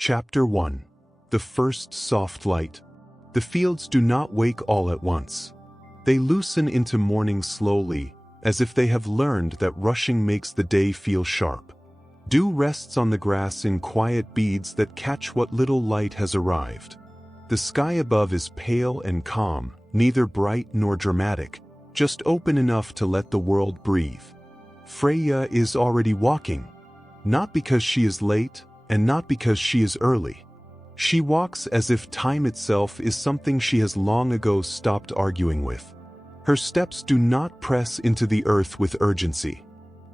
Chapter 1. The First Soft Light. The fields do not wake all at once. They loosen into morning slowly, as if they have learned that rushing makes the day feel sharp. Dew rests on the grass in quiet beads that catch what little light has arrived. The sky above is pale and calm, neither bright nor dramatic, just open enough to let the world breathe. Freya is already walking, not because she is late, and not because she is early. She walks as if time itself is something she has long ago stopped arguing with. Her steps do not press into the earth with urgency.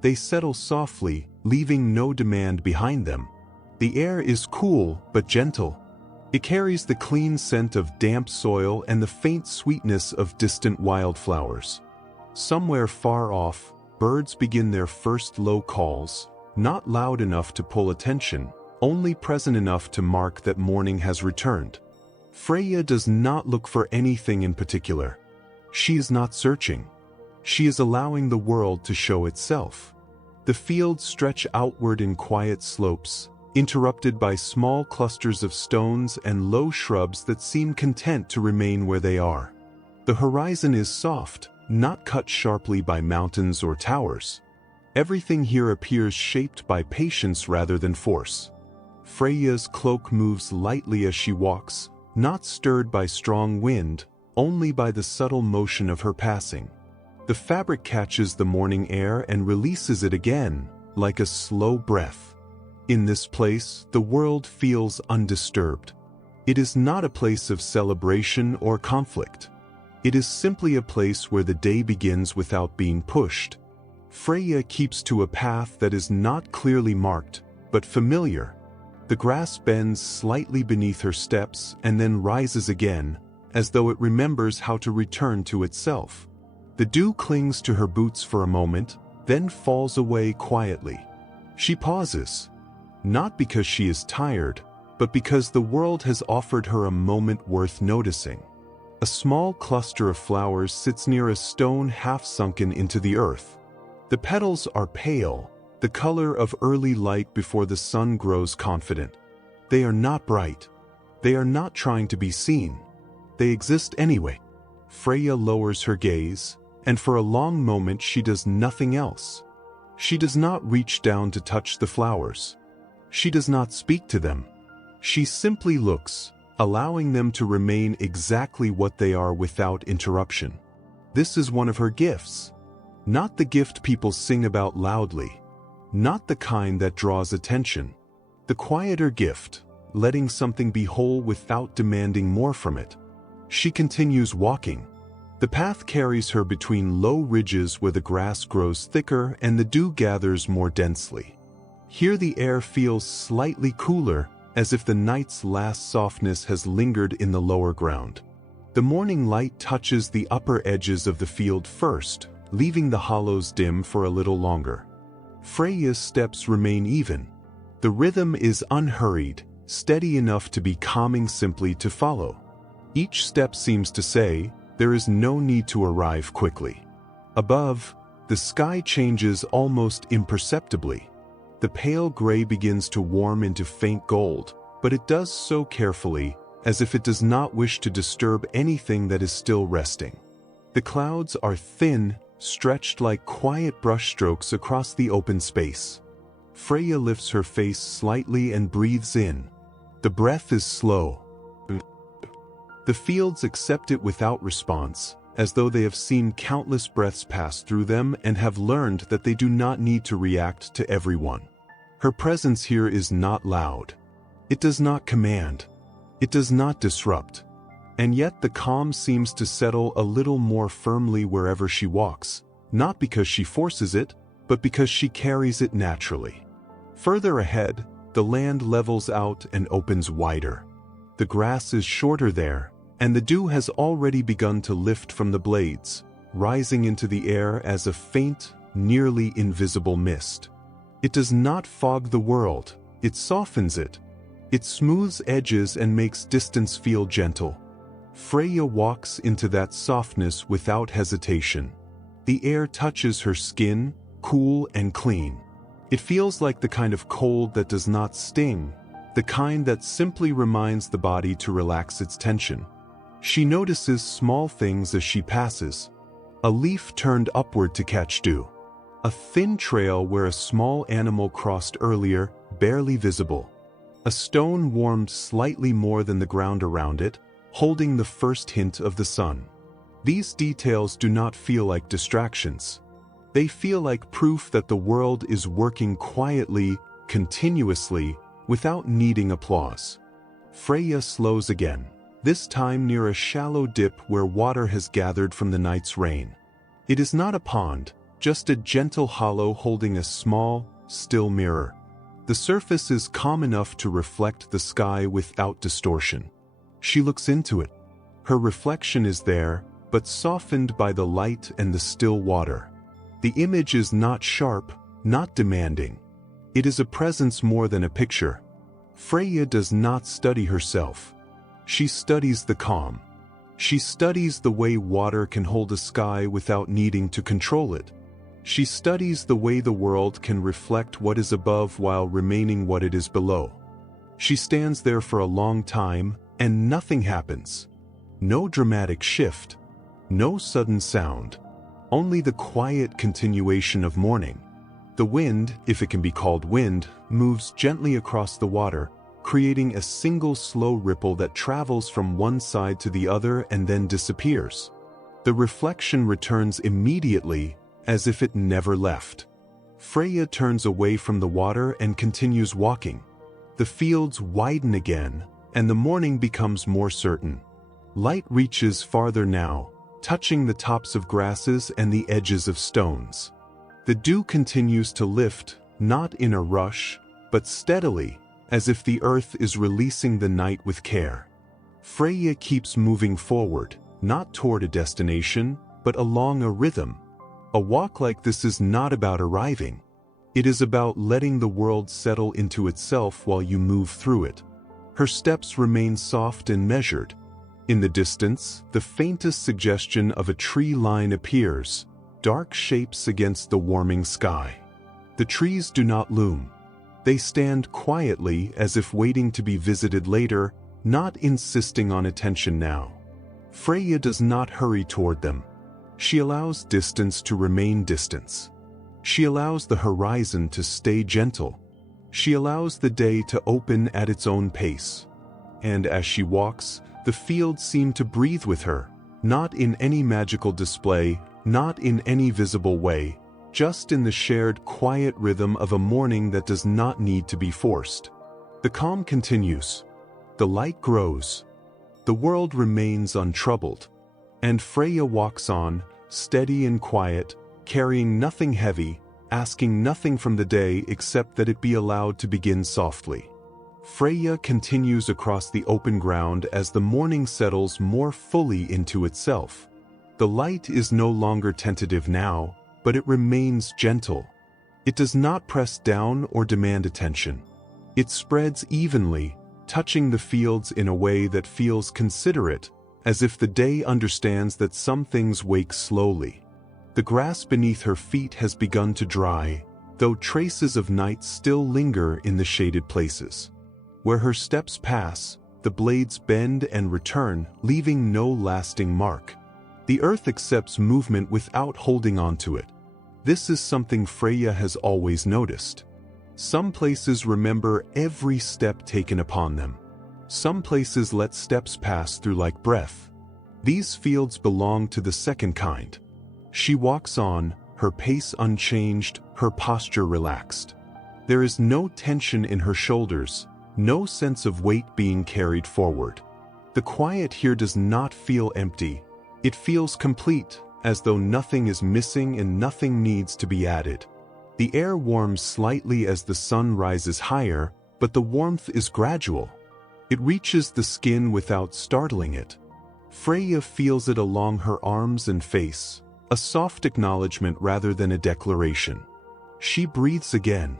They settle softly, leaving no demand behind them. The air is cool but gentle. It carries the clean scent of damp soil and the faint sweetness of distant wildflowers. Somewhere far off, birds begin their first low calls, not loud enough to pull attention, only present enough to mark that morning has returned. Freya does not look for anything in particular. She is not searching. She is allowing the world to show itself. The fields stretch outward in quiet slopes, interrupted by small clusters of stones and low shrubs that seem content to remain where they are. The horizon is soft, not cut sharply by mountains or towers. Everything here appears shaped by patience rather than force. Freya's cloak moves lightly as she walks, not stirred by strong wind, only by the subtle motion of her passing. The fabric catches the morning air and releases it again, like a slow breath. In this place, the world feels undisturbed. It is not a place of celebration or conflict. It is simply a place where the day begins without being pushed. Freya keeps to a path that is not clearly marked, but familiar. The grass bends slightly beneath her steps and then rises again, as though it remembers how to return to itself. The dew clings to her boots for a moment, then falls away quietly. She pauses, not because she is tired, but because the world has offered her a moment worth noticing. A small cluster of flowers sits near a stone half sunken into the earth. The petals are pale, the color of early light before the sun grows confident. They are not bright. They are not trying to be seen. They exist anyway. Freya lowers her gaze, and for a long moment she does nothing else. She does not reach down to touch the flowers. She does not speak to them. She simply looks, allowing them to remain exactly what they are without interruption. This is one of her gifts. Not the gift people sing about loudly. Not the kind that draws attention. The quieter gift, letting something be whole without demanding more from it. She continues walking. The path carries her between low ridges where the grass grows thicker and the dew gathers more densely. Here the air feels slightly cooler, as if the night's last softness has lingered in the lower ground. The morning light touches the upper edges of the field first, leaving the hollows dim for a little longer. Freya's steps remain even. The rhythm is unhurried, steady enough to be calming simply to follow. Each step seems to say, there is no need to arrive quickly. Above, the sky changes almost imperceptibly. The pale gray begins to warm into faint gold, but it does so carefully, as if it does not wish to disturb anything that is still resting. The clouds are thin, stretched like quiet brushstrokes across the open space. Freya lifts her face slightly and breathes in. The breath is slow. The fields accept it without response, as though they have seen countless breaths pass through them and have learned that they do not need to react to everyone. Her presence here is not loud. It does not command. It does not disrupt. And yet the calm seems to settle a little more firmly wherever she walks, not because she forces it, but because she carries it naturally. Further ahead, the land levels out and opens wider. The grass is shorter there, and the dew has already begun to lift from the blades, rising into the air as a faint, nearly invisible mist. It does not fog the world, it softens it. It smooths edges and makes distance feel gentle. Freya walks into that softness without hesitation. The air touches her skin, cool and clean. It feels like the kind of cold that does not sting, the kind that simply reminds the body to relax its tension. She notices small things as she passes. A leaf turned upward to catch dew. A thin trail where a small animal crossed earlier, barely visible. A stone warmed slightly more than the ground around it, holding the first hint of the sun. These details do not feel like distractions. They feel like proof that the world is working quietly, continuously, without needing applause. Freya slows again, this time near a shallow dip where water has gathered from the night's rain. It is not a pond, just a gentle hollow holding a small, still mirror. The surface is calm enough to reflect the sky without distortion. She looks into it. Her reflection is there, but softened by the light and the still water. The image is not sharp, not demanding. It is a presence more than a picture. Freya does not study herself. She studies the calm. She studies the way water can hold a sky without needing to control it. She studies the way the world can reflect what is above while remaining what it is below. She stands there for a long time, and nothing happens. No dramatic shift. No sudden sound. Only the quiet continuation of morning. The wind, if it can be called wind, moves gently across the water, creating a single slow ripple that travels from one side to the other and then disappears. The reflection returns immediately, as if it never left. Freya turns away from the water and continues walking. The fields widen again, and the morning becomes more certain. Light reaches farther now, touching the tops of grasses and the edges of stones. The dew continues to lift, not in a rush, but steadily, as if the earth is releasing the night with care. Freya keeps moving forward, not toward a destination, but along a rhythm. A walk like this is not about arriving. It is about letting the world settle into itself while you move through it. Her steps remain soft and measured. In the distance, the faintest suggestion of a tree line appears, dark shapes against the warming sky. The trees do not loom. They stand quietly as if waiting to be visited later, not insisting on attention now. Freya does not hurry toward them. She allows distance to remain distance. She allows the horizon to stay gentle. She allows the day to open at its own pace. And as she walks, the fields seem to breathe with her, not in any magical display, not in any visible way, just in the shared quiet rhythm of a morning that does not need to be forced. The calm continues. The light grows. The world remains untroubled. And Freya walks on, steady and quiet, carrying nothing heavy, asking nothing from the day except that it be allowed to begin softly. Freya continues across the open ground as the morning settles more fully into itself. The light is no longer tentative now, but it remains gentle. It does not press down or demand attention. It spreads evenly, touching the fields in a way that feels considerate, as if the day understands that some things wake slowly. The grass beneath her feet has begun to dry, though traces of night still linger in the shaded places. Where her steps pass, the blades bend and return, leaving no lasting mark. The earth accepts movement without holding on to it. This is something Freya has always noticed. Some places remember every step taken upon them. Some places let steps pass through like breath. These fields belong to the second kind. She walks on, her pace unchanged, her posture relaxed. There is no tension in her shoulders, no sense of weight being carried forward. The quiet here does not feel empty. It feels complete, as though nothing is missing and nothing needs to be added. The air warms slightly as the sun rises higher, but the warmth is gradual. It reaches the skin without startling it. Freya feels it along her arms and face, a soft acknowledgement rather than a declaration. She breathes again.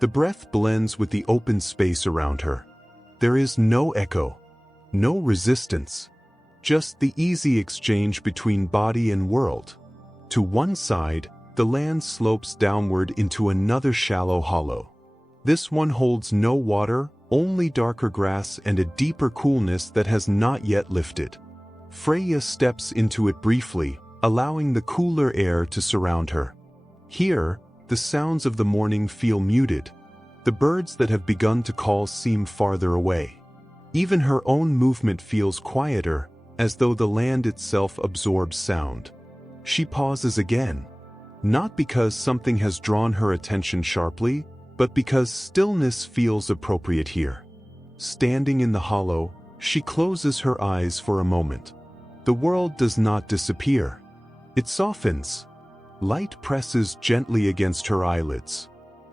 The breath blends with the open space around her. There is no echo, no resistance, just the easy exchange between body and world. To one side, the land slopes downward into another shallow hollow. This one holds no water, only darker grass and a deeper coolness that has not yet lifted. Freya steps into it briefly, allowing the cooler air to surround her. Here, the sounds of the morning feel muted. The birds that have begun to call seem farther away. Even her own movement feels quieter, as though the land itself absorbs sound. She pauses again, not because something has drawn her attention sharply, but because stillness feels appropriate here. Standing in the hollow, she closes her eyes for a moment. The world does not disappear. It softens. Light presses gently against her eyelids.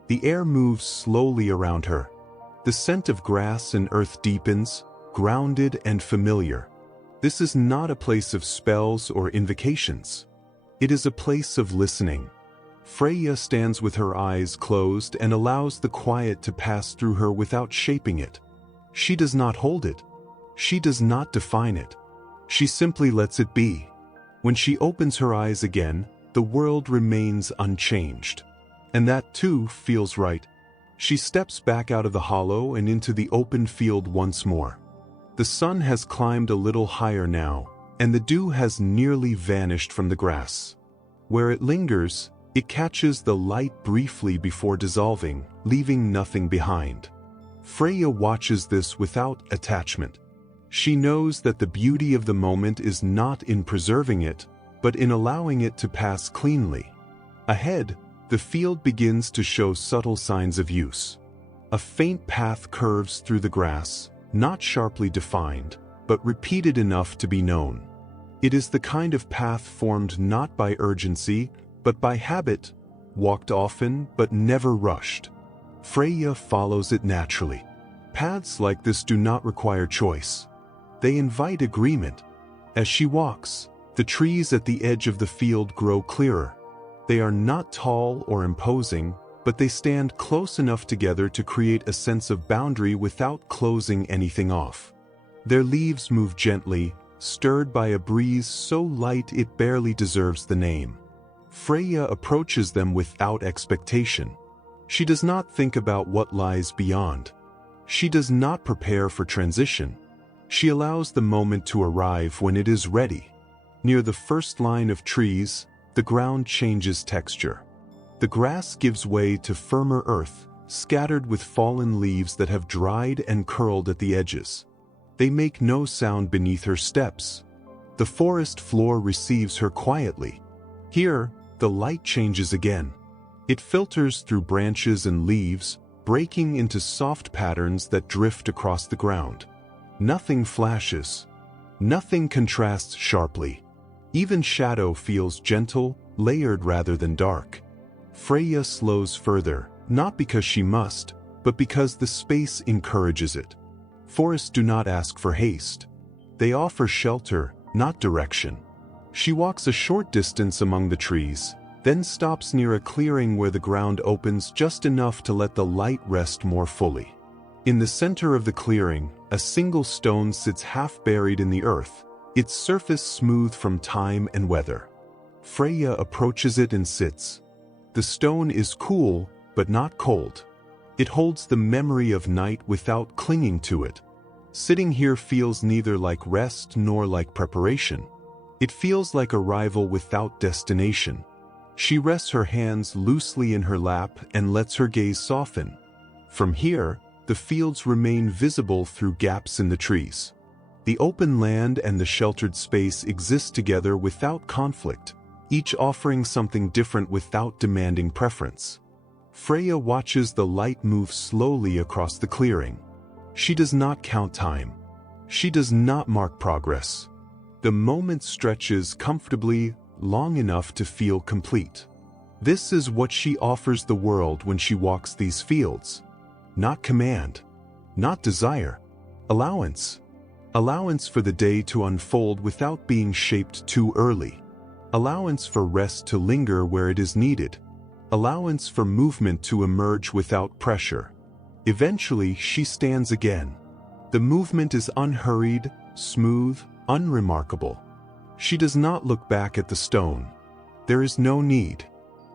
The air moves slowly around her. The scent of grass and earth deepens, grounded and familiar. This is not a place of spells or invocations. It is a place of listening. Freya stands with her eyes closed and allows the quiet to pass through her without shaping it. She does not hold it. She does not define it. She simply lets it be. When she opens her eyes again, the world remains unchanged. And that too feels right. She steps back out of the hollow and into the open field once more. The sun has climbed a little higher now, and the dew has nearly vanished from the grass. Where it lingers, it catches the light briefly before dissolving, leaving nothing behind. Freya watches this without attachment. She knows that the beauty of the moment is not in preserving it, but in allowing it to pass cleanly. Ahead, the field begins to show subtle signs of use. A faint path curves through the grass, not sharply defined, but repeated enough to be known. It is the kind of path formed not by urgency, but by habit, walked often but never rushed. Freya follows it naturally. Paths like this do not require choice. They invite agreement. As she walks, the trees at the edge of the field grow clearer. They are not tall or imposing, but they stand close enough together to create a sense of boundary without closing anything off. Their leaves move gently, stirred by a breeze so light it barely deserves the name. Freya approaches them without expectation. She does not think about what lies beyond. She does not prepare for transition. She allows the moment to arrive when it is ready. Near the first line of trees, the ground changes texture. The grass gives way to firmer earth, scattered with fallen leaves that have dried and curled at the edges. They make no sound beneath her steps. The forest floor receives her quietly. Here, the light changes again. It filters through branches and leaves, breaking into soft patterns that drift across the ground. Nothing flashes. Nothing contrasts sharply. Even shadow feels gentle, layered rather than dark. Freya slows further, not because she must, but because the space encourages it. Forests do not ask for haste. They offer shelter, not direction. She walks a short distance among the trees, then stops near a clearing where the ground opens just enough to let the light rest more fully. In the center of the clearing, a single stone sits half buried in the earth, its surface smooth from time and weather. Freya approaches it and sits. The stone is cool, but not cold. It holds the memory of night without clinging to it. Sitting here feels neither like rest nor like preparation. It feels like arrival without destination. She rests her hands loosely in her lap and lets her gaze soften. From here, the fields remain visible through gaps in the trees. The open land and the sheltered space exist together without conflict, each offering something different without demanding preference. Freya watches the light move slowly across the clearing. She does not count time. She does not mark progress. The moment stretches comfortably, long enough to feel complete. This is what she offers the world when she walks these fields. Not command, not desire, allowance. Allowance for the day to unfold without being shaped too early. Allowance for rest to linger where it is needed. Allowance for movement to emerge without pressure. Eventually, she stands again. The movement is unhurried, smooth, unremarkable. She does not look back at the stone. There is no need.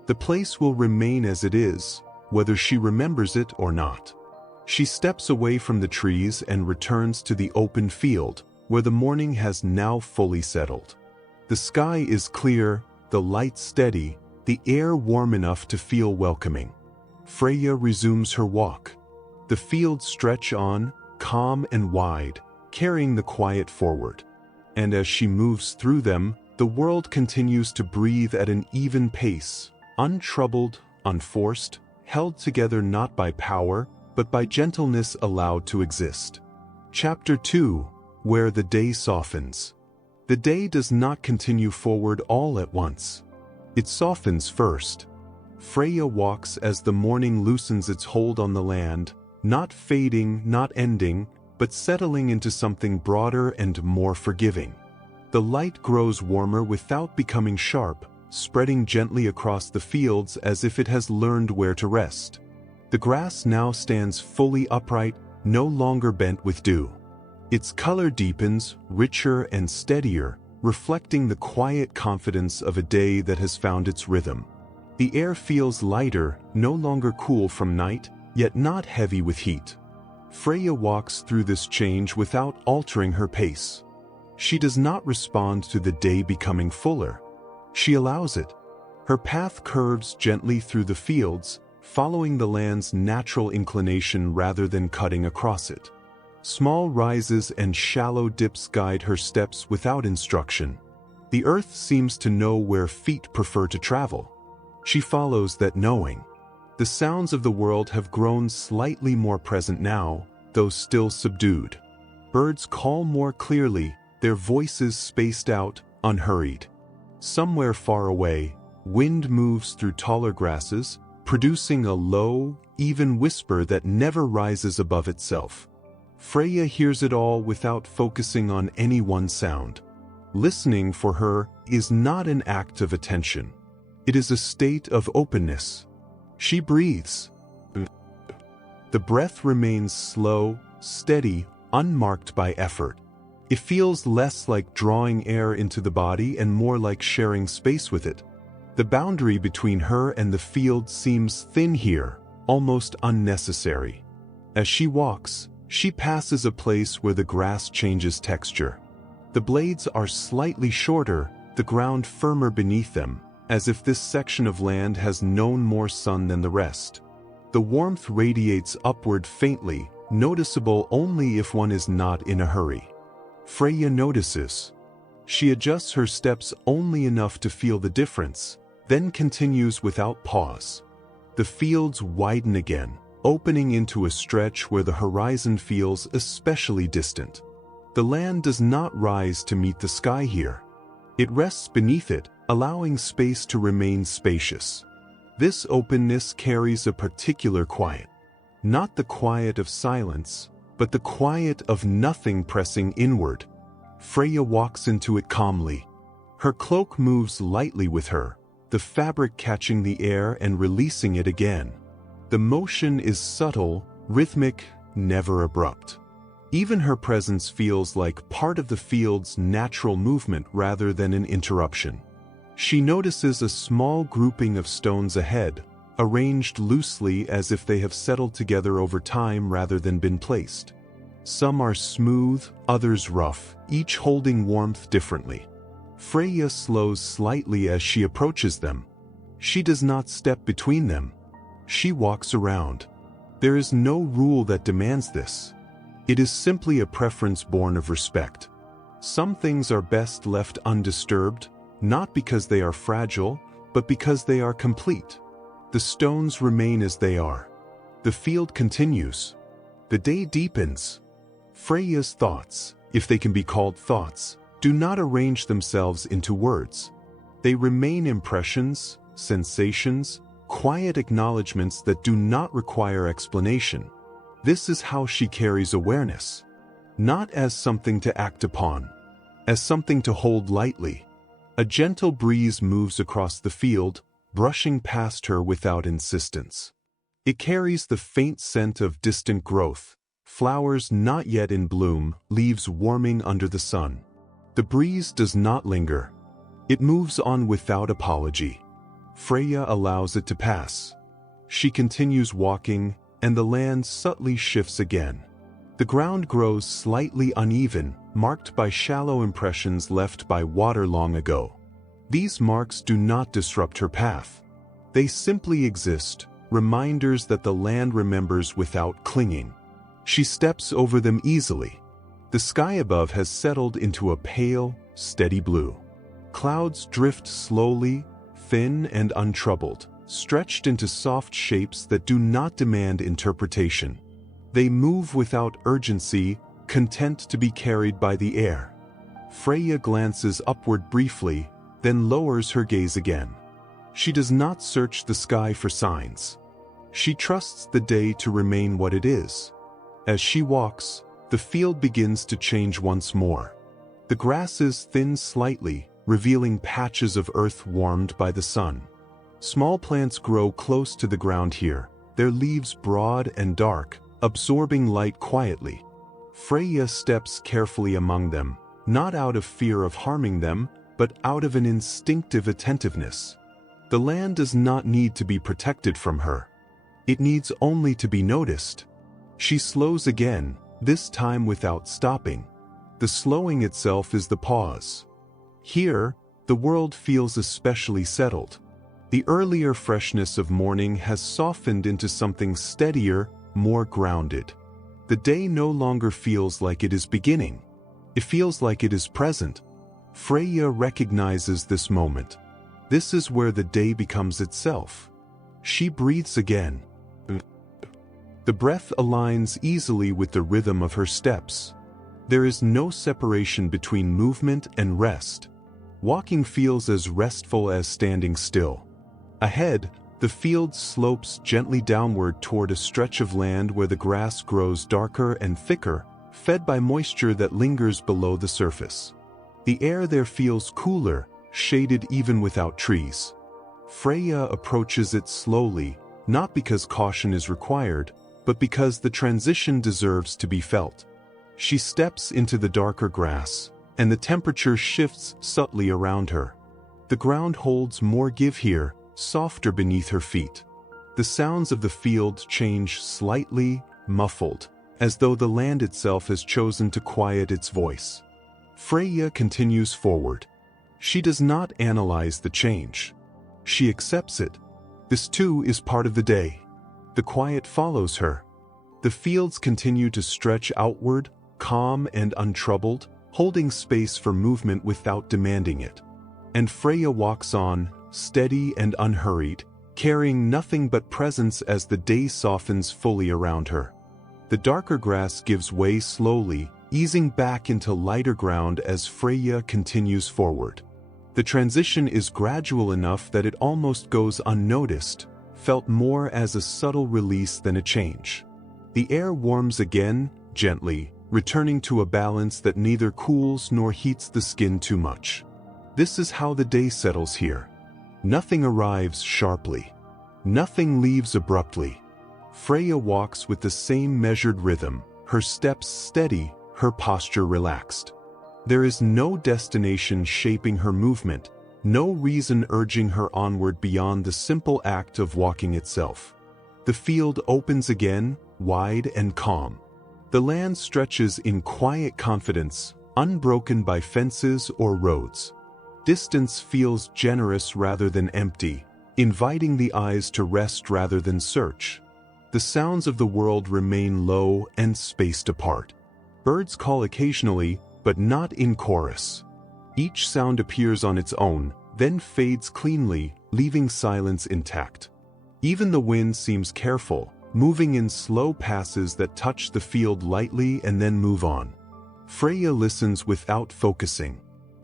The place will remain as it is, whether she remembers it or not. She steps away from the trees and returns to the open field, where the morning has now fully settled. The sky is clear, the light steady, the air warm enough to feel welcoming. Freya resumes her walk. The fields stretch on, calm and wide, carrying the quiet forward. And as she moves through them, the world continues to breathe at an even pace, untroubled, unforced, held together not by power, but by gentleness allowed to exist. Chapter 2, Where the Day Softens. The day does not continue forward all at once. It softens first. Freya walks as the morning loosens its hold on the land, not fading, not ending, but settling into something broader and more forgiving. The light grows warmer without becoming sharp, spreading gently across the fields as if it has learned where to rest. The grass now stands fully upright, no longer bent with dew. Its color deepens, richer and steadier, reflecting the quiet confidence of a day that has found its rhythm. The air feels lighter, no longer cool from night, yet not heavy with heat. Freya walks through this change without altering her pace. She does not respond to the day becoming fuller. She allows it. Her path curves gently through the fields, following the land's natural inclination rather than cutting across it. Small rises and shallow dips guide her steps without instruction. The earth seems to know where feet prefer to travel. She follows that knowing. The sounds of the world have grown slightly more present now, though still subdued. Birds call more clearly, their voices spaced out, unhurried. Somewhere far away, wind moves through taller grasses, producing a low, even whisper that never rises above itself. Freya hears it all without focusing on any one sound. Listening for her is not an act of attention. It is a state of openness. She breathes. The breath remains slow, steady, unmarked by effort. It feels less like drawing air into the body and more like sharing space with it. The boundary between her and the field seems thin here, almost unnecessary. As she walks, she passes a place where the grass changes texture. The blades are slightly shorter, the ground firmer beneath them, as if this section of land has known more sun than the rest. The warmth radiates upward faintly, noticeable only if one is not in a hurry. Freya notices. She adjusts her steps only enough to feel the difference, then continues without pause. The fields widen again, opening into a stretch where the horizon feels especially distant. The land does not rise to meet the sky here. It rests beneath it, allowing space to remain spacious. This openness carries a particular quiet. Not the quiet of silence, but the quiet of nothing pressing inward. Freya walks into it calmly. Her cloak moves lightly with her, the fabric catching the air and releasing it again. The motion is subtle, rhythmic, never abrupt. Even her presence feels like part of the field's natural movement rather than an interruption. She notices a small grouping of stones ahead, arranged loosely as if they have settled together over time rather than been placed. Some are smooth, others rough, each holding warmth differently. Freya slows slightly as she approaches them. She does not step between them. She walks around. There is no rule that demands this. It is simply a preference born of respect. Some things are best left undisturbed, not because they are fragile, but because they are complete. The stones remain as they are. The field continues. The day deepens. Freya's thoughts, if they can be called thoughts, do not arrange themselves into words. They remain impressions, sensations, quiet acknowledgments that do not require explanation. This is how she carries awareness. Not as something to act upon, as something to hold lightly. A gentle breeze moves across the field, brushing past her without insistence. It carries the faint scent of distant growth, flowers not yet in bloom, leaves warming under the sun. The breeze does not linger. It moves on without apology. Freya allows it to pass. She continues walking, and the land subtly shifts again. The ground grows slightly uneven, marked by shallow impressions left by water long ago. These marks do not disrupt her path. They simply exist, reminders that the land remembers without clinging. She steps over them easily. The sky above has settled into a pale, steady blue. Clouds drift slowly, thin and untroubled, stretched into soft shapes that do not demand interpretation. They move without urgency, content to be carried by the air. Freya glances upward briefly, then lowers her gaze again. She does not search the sky for signs. She trusts the day to remain what it is. As she walks, the field begins to change once more. The grasses thin slightly, revealing patches of earth warmed by the sun. Small plants grow close to the ground here, their leaves broad and dark, absorbing light quietly. Freya steps carefully among them, not out of fear of harming them, but out of an instinctive attentiveness. The land does not need to be protected from her. It needs only to be noticed. She slows again, this time without stopping. The slowing itself is the pause. Here, the world feels especially settled. The earlier freshness of morning has softened into something steadier, more grounded. The day no longer feels like it is beginning. It feels like it is present. Freya recognizes this moment. This is where the day becomes itself. She breathes again. The breath aligns easily with the rhythm of her steps. There is no separation between movement and rest. Walking feels as restful as standing still. Ahead, the field slopes gently downward toward a stretch of land where the grass grows darker and thicker, fed by moisture that lingers below the surface. The air there feels cooler, shaded even without trees. Freya approaches it slowly, not because caution is required, but because the transition deserves to be felt. She steps into the darker grass, and the temperature shifts subtly around her. The ground holds more give here, softer beneath her feet. The sounds of the field change slightly, muffled, as though the land itself has chosen to quiet its voice. Freya continues forward. She does not analyze the change. She accepts it. This too is part of the day. The quiet follows her. The fields continue to stretch outward, calm and untroubled, holding space for movement without demanding it. And Freya walks on, steady and unhurried, carrying nothing but presence as the day softens fully around her. The darker grass gives way slowly, easing back into lighter ground as Freya continues forward. The transition is gradual enough that it almost goes unnoticed, felt more as a subtle release than a change. The air warms again, gently, returning to a balance that neither cools nor heats the skin too much. This is how the day settles here. Nothing arrives sharply. Nothing leaves abruptly. Freya walks with the same measured rhythm, her steps steady, her posture relaxed. There is no destination shaping her movement, no reason urging her onward beyond the simple act of walking itself. The field opens again, wide and calm. The land stretches in quiet confidence, unbroken by fences or roads. Distance feels generous rather than empty, inviting the eyes to rest rather than search. The sounds of the world remain low and spaced apart. Birds call occasionally, but not in chorus. Each sound appears on its own, then fades cleanly, leaving silence intact. Even the wind seems careful, moving in slow passes that touch the field lightly and then move on. Freya listens without focusing.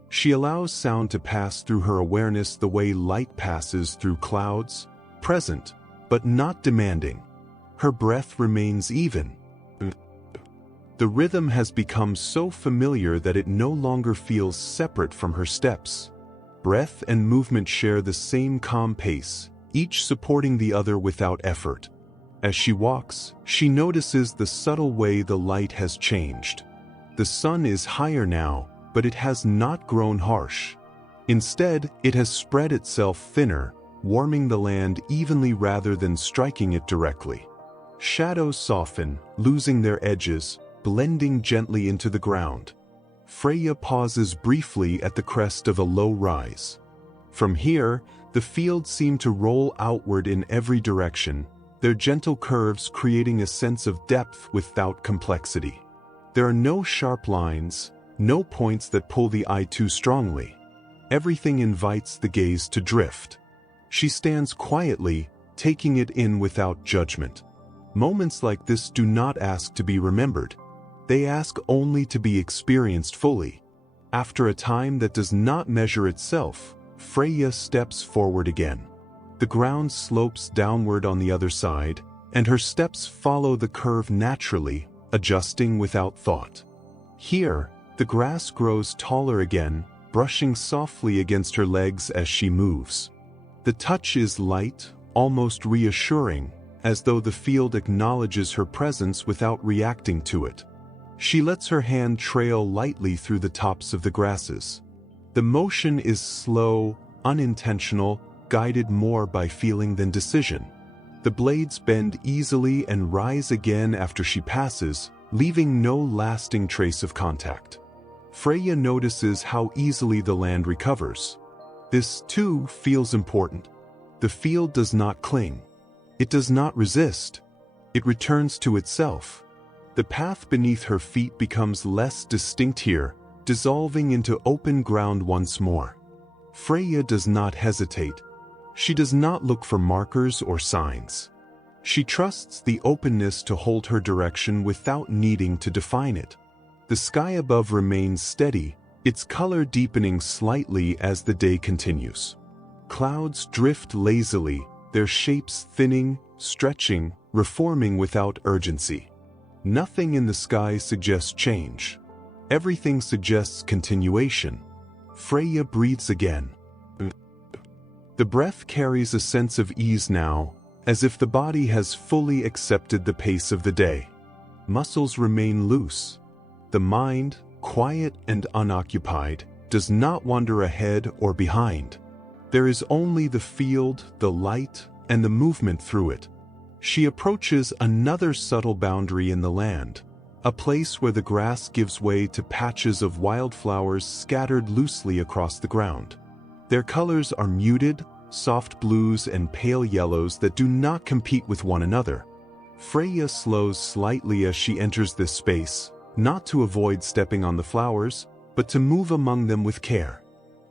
She allows sound to pass through her awareness the way light passes through clouds, present, but not demanding. Her breath remains even. The rhythm has become so familiar that it no longer feels separate from her steps. Breath and movement share the same calm pace, each supporting the other without effort. As she walks, she notices the subtle way the light has changed. The sun is higher now, but it has not grown harsh. Instead, it has spread itself thinner, warming the land evenly rather than striking it directly. Shadows soften, losing their edges, blending gently into the ground. Freya pauses briefly at the crest of a low rise. From here, the fields seem to roll outward in every direction, their gentle curves creating a sense of depth without complexity. There are no sharp lines, no points that pull the eye too strongly. Everything invites the gaze to drift. She stands quietly, taking it in without judgment. Moments like this do not ask to be remembered. They ask only to be experienced fully. After a time that does not measure itself, Freya steps forward again. The ground slopes downward on the other side, and her steps follow the curve naturally, adjusting without thought. Here, the grass grows taller again, brushing softly against her legs as she moves. The touch is light, almost reassuring, as though the field acknowledges her presence without reacting to it. She lets her hand trail lightly through the tops of the grasses. The motion is slow, unintentional, guided more by feeling than decision. The blades bend easily and rise again after she passes, leaving no lasting trace of contact. Freya notices how easily the land recovers. This, too, feels important. The field does not cling. It does not resist. It returns to itself. The path beneath her feet becomes less distinct here, dissolving into open ground once more. Freya does not hesitate. She does not look for markers or signs. She trusts the openness to hold her direction without needing to define it. The sky above remains steady, its color deepening slightly as the day continues. Clouds drift lazily, their shapes thinning, stretching, reforming without urgency. Nothing in the sky suggests change. Everything suggests continuation. Freya breathes again. The breath carries a sense of ease now, as if the body has fully accepted the pace of the day. Muscles remain loose. The mind, quiet and unoccupied, does not wander ahead or behind. There is only the field, the light, and the movement through it. She approaches another subtle boundary in the land, a place where the grass gives way to patches of wildflowers scattered loosely across the ground. Their colors are muted, soft blues and pale yellows that do not compete with one another. Freya slows slightly as she enters this space, not to avoid stepping on the flowers, but to move among them with care.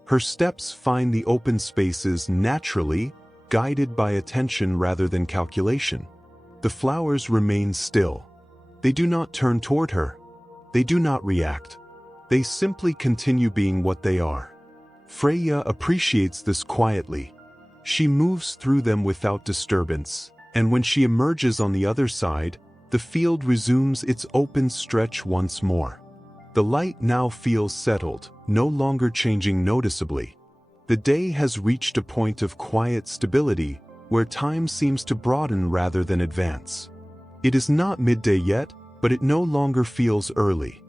Her steps find the open spaces naturally, guided by attention rather than calculation. The flowers remain still. They do not turn toward her. They do not react. They simply continue being what they are. Freya appreciates this quietly. She moves through them without disturbance, and when she emerges on the other side, the field resumes its open stretch once more. The light now feels settled, no longer changing noticeably. The day has reached a point of quiet stability, where time seems to broaden rather than advance. It is not midday yet, but it no longer feels early.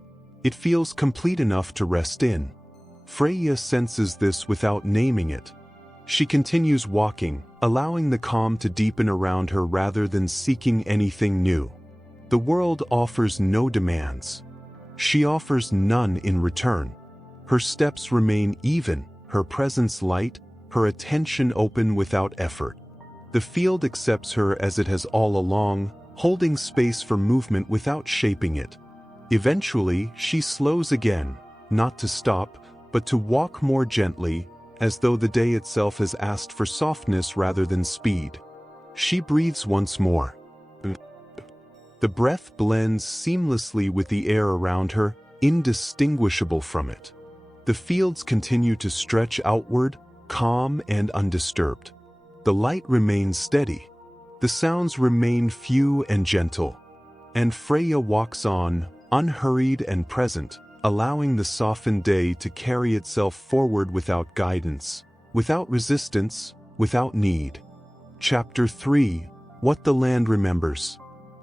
It feels complete enough to rest in. Freya senses this without naming it. She continues walking, allowing the calm to deepen around her rather than seeking anything new. The world offers no demands. She offers none in return. Her steps remain even, her presence light, her attention open without effort. The field accepts her as it has all along, holding space for movement without shaping it. Eventually, she slows again, not to stop, but to walk more gently, as though the day itself has asked for softness rather than speed. She breathes once more. The breath blends seamlessly with the air around her, indistinguishable from it. The fields continue to stretch outward, calm and undisturbed. The light remains steady. The sounds remain few and gentle. And Freya walks on, unhurried and present, allowing the softened day to carry itself forward without guidance, without resistance, without need. Chapter 3: What the Land Remembers.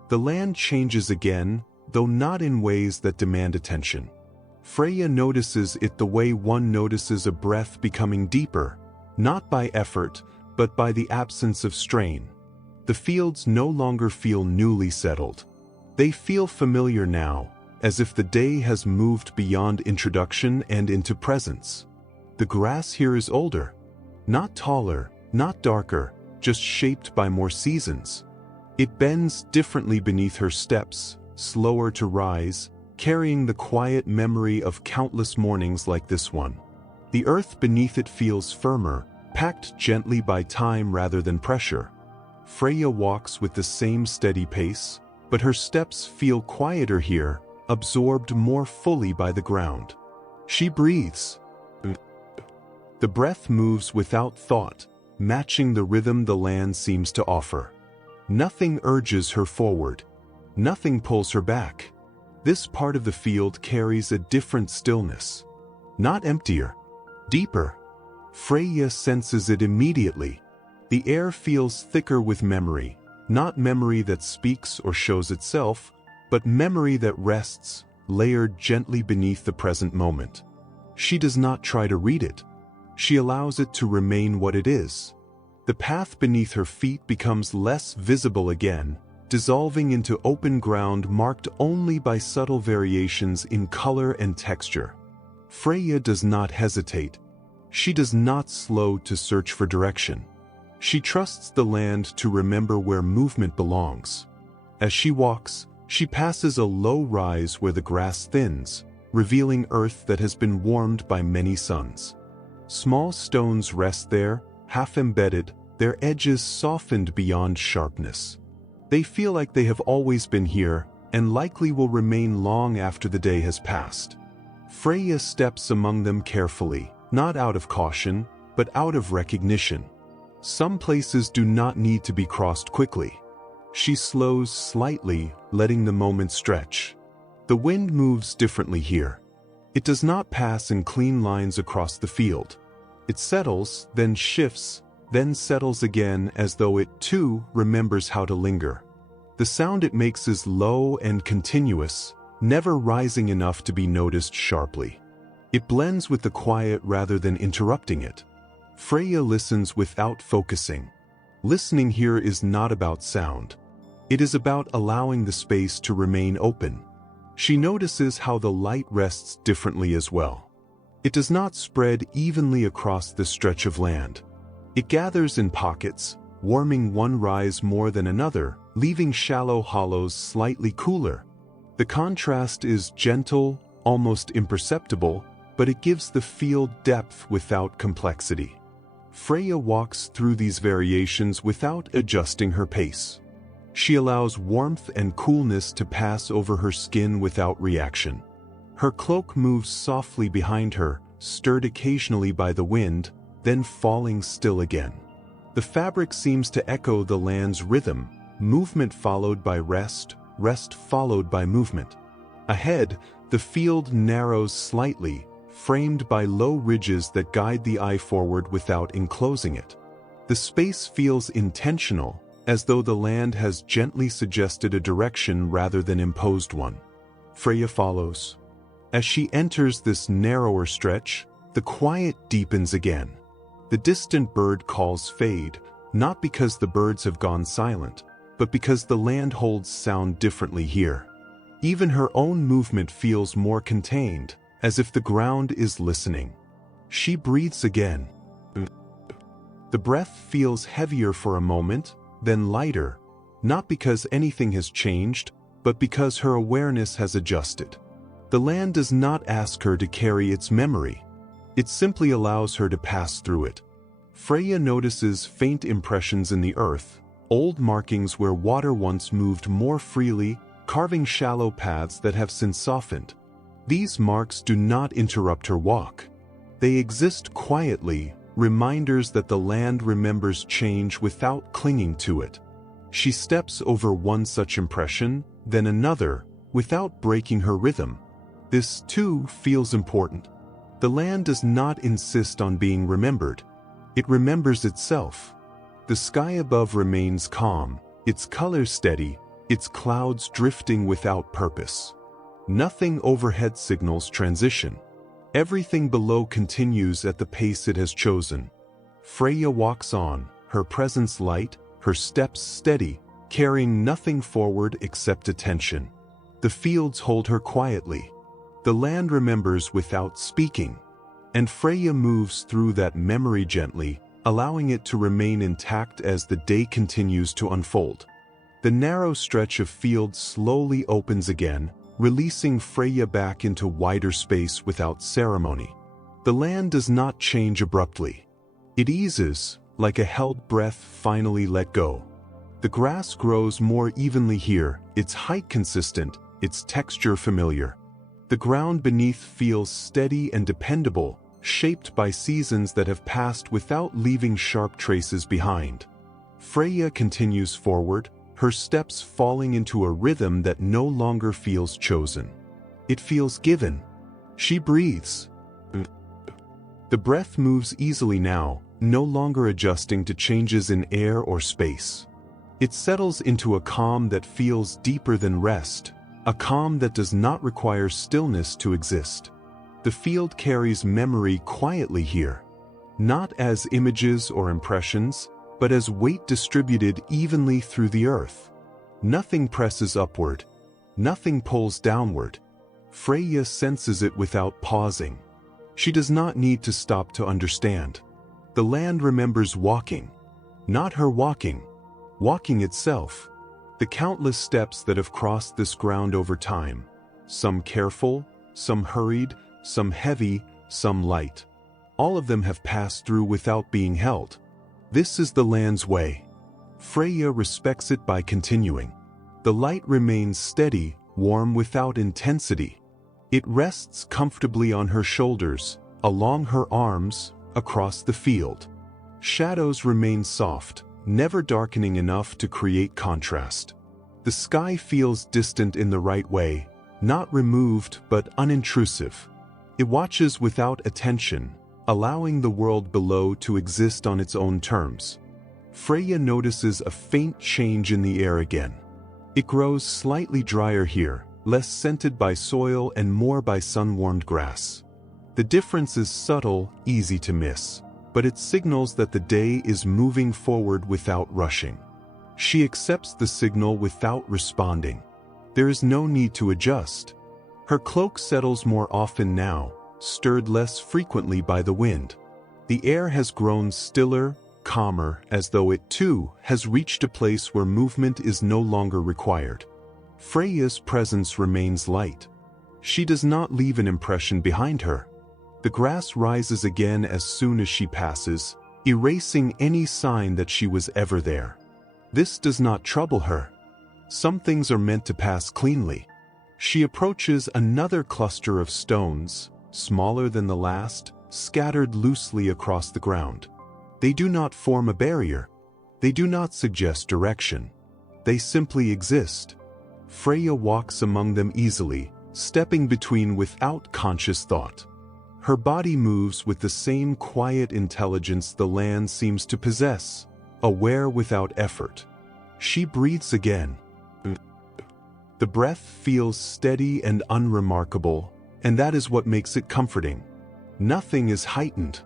The land changes again, though not in ways that demand attention. Freya notices it the way one notices a breath becoming deeper, not by effort, but by the absence of strain. The fields no longer feel newly settled. They feel familiar now, as if the day has moved beyond introduction and into presence. The grass here is older. Not taller, not darker, just shaped by more seasons. It bends differently beneath her steps, slower to rise, carrying the quiet memory of countless mornings like this one. The earth beneath it feels firmer, packed gently by time rather than pressure. Freya walks with the same steady pace, but her steps feel quieter here, absorbed more fully by the ground. She breathes. The breath moves without thought, matching the rhythm the land seems to offer. Nothing urges her forward. Nothing pulls her back. This part of the field carries a different stillness. Not emptier, deeper. Freya senses it immediately. The air feels thicker with memory, not memory that speaks or shows itself, but memory that rests, layered gently beneath the present moment. She does not try to read it. She allows it to remain what it is. The path beneath her feet becomes less visible again, dissolving into open ground marked only by subtle variations in color and texture. Freya does not hesitate. She does not slow to search for direction. She trusts the land to remember where movement belongs. As she walks, she passes a low rise where the grass thins, revealing earth that has been warmed by many suns. Small stones rest there, half embedded, their edges softened beyond sharpness. They feel like they have always been here, and likely will remain long after the day has passed. Freya steps among them carefully, not out of caution, but out of recognition. Some places do not need to be crossed quickly. She slows slightly, letting the moment stretch. The wind moves differently here. It does not pass in clean lines across the field. It settles, then shifts, then settles again as though it, too, remembers how to linger. The sound it makes is low and continuous, never rising enough to be noticed sharply. It blends with the quiet rather than interrupting it. Freya listens without focusing. Listening here is not about sound. It is about allowing the space to remain open. She notices how the light rests differently as well. It does not spread evenly across the stretch of land. It gathers in pockets, warming one rise more than another, leaving shallow hollows slightly cooler. The contrast is gentle, almost imperceptible, but it gives the field depth without complexity. Freya walks through these variations without adjusting her pace. She allows warmth and coolness to pass over her skin without reaction. Her cloak moves softly behind her, stirred occasionally by the wind, then falling still again. The fabric seems to echo the land's rhythm, movement followed by rest, rest followed by movement. Ahead, the field narrows slightly, framed by low ridges that guide the eye forward without enclosing it. The space feels intentional, as though the land has gently suggested a direction rather than imposed one. Freya follows. As she enters this narrower stretch, the quiet deepens again. The distant bird calls fade, not because the birds have gone silent, but because the land holds sound differently here. Even her own movement feels more contained, as if the ground is listening. She breathes again. The breath feels heavier for a moment, then lighter, not because anything has changed, but because her awareness has adjusted. The land does not ask her to carry its memory. It simply allows her to pass through it. Freya notices faint impressions in the earth, old markings where water once moved more freely, carving shallow paths that have since softened. These marks do not interrupt her walk. They exist quietly, reminders that the land remembers change without clinging to it. She steps over one such impression, then another, without breaking her rhythm. This, too, feels important. The land does not insist on being remembered. It remembers itself. The sky above remains calm, its colors steady, its clouds drifting without purpose. Nothing overhead signals transition. Everything below continues at the pace it has chosen. Freya walks on, her presence light, her steps steady, carrying nothing forward except attention. The fields hold her quietly. The land remembers without speaking. And Freya moves through that memory gently, allowing it to remain intact as the day continues to unfold. The narrow stretch of field slowly opens again, releasing Freya back into wider space without ceremony. The land does not change abruptly. It eases, like a held breath finally let go. The grass grows more evenly here, its height consistent, its texture familiar. The ground beneath feels steady and dependable, shaped by seasons that have passed without leaving sharp traces behind. Freya continues forward, her steps falling into a rhythm that no longer feels chosen. It feels given. She breathes. The breath moves easily now, no longer adjusting to changes in air or space. It settles into a calm that feels deeper than rest, a calm that does not require stillness to exist. The field carries memory quietly here, not as images or impressions, but as weight distributed evenly through the earth. Nothing presses upward, nothing pulls downward. Freya senses it without pausing. She does not need to stop to understand. The land remembers walking, not her walking, walking itself. The countless steps that have crossed this ground over time, some careful, some hurried, some heavy, some light. All of them have passed through without being held. This is the land's way. Freya respects it by continuing. The light remains steady, warm without intensity. It rests comfortably on her shoulders, along her arms, across the field. Shadows remain soft, never darkening enough to create contrast. The sky feels distant in the right way, not removed but unintrusive. It watches without attention, allowing the world below to exist on its own terms. Freya notices a faint change in the air again. It grows slightly drier here, less scented by soil and more by sun-warmed grass. The difference is subtle, easy to miss, but it signals that the day is moving forward without rushing. She accepts the signal without responding. There is no need to adjust. Her cloak settles more often now, stirred less frequently by the wind. The air has grown stiller, calmer, as though it too has reached a place where movement is no longer required. Freya's presence remains light. She does not leave an impression behind her. The grass rises again as soon as she passes, erasing any sign that she was ever there. This does not trouble her. Some things are meant to pass cleanly. She approaches another cluster of stones, smaller than the last, scattered loosely across the ground. They do not form a barrier. They do not suggest direction. They simply exist. Freya walks among them easily, stepping between without conscious thought. Her body moves with the same quiet intelligence the land seems to possess, aware without effort. She breathes again. The breath feels steady and unremarkable, and that is what makes it comforting. Nothing is heightened.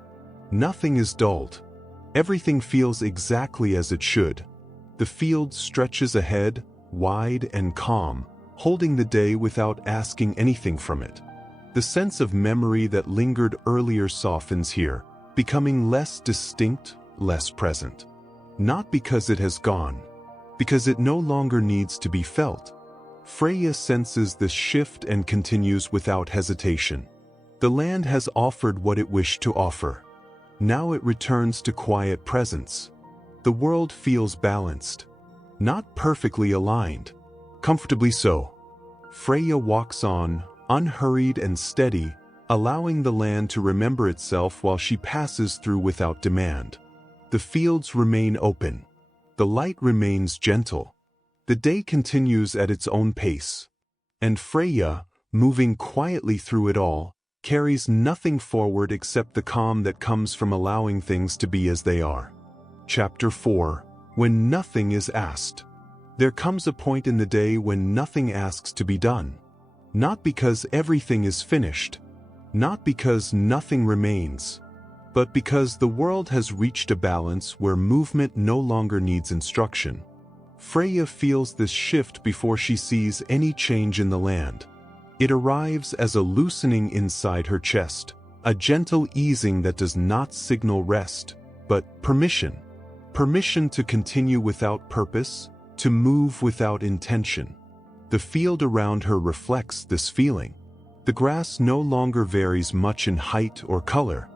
Nothing is dulled. Everything feels exactly as it should. The field stretches ahead, wide and calm, holding the day without asking anything from it. The sense of memory that lingered earlier softens here, becoming less distinct, less present. Not because it has gone, because it no longer needs to be felt. Freya senses this shift and continues without hesitation. The land has offered what it wished to offer. Now it returns to quiet presence. The world feels balanced, not perfectly aligned, comfortably so. Freya walks on, unhurried and steady, allowing the land to remember itself while she passes through without demand. The fields remain open. The light remains gentle. The day continues at its own pace. And Freya, moving quietly through it all, carries nothing forward except the calm that comes from allowing things to be as they are. Chapter 4. When nothing is asked. There comes a point in the day when nothing asks to be done. Not because everything is finished. Not because nothing remains. but because the world has reached a balance where movement no longer needs instruction. Freya feels this shift before she sees any change in the land. It arrives as a loosening inside her chest, a gentle easing that does not signal rest, but permission. Permission to continue without purpose, to move without intention. The field around her reflects this feeling. The grass no longer varies much in height or color.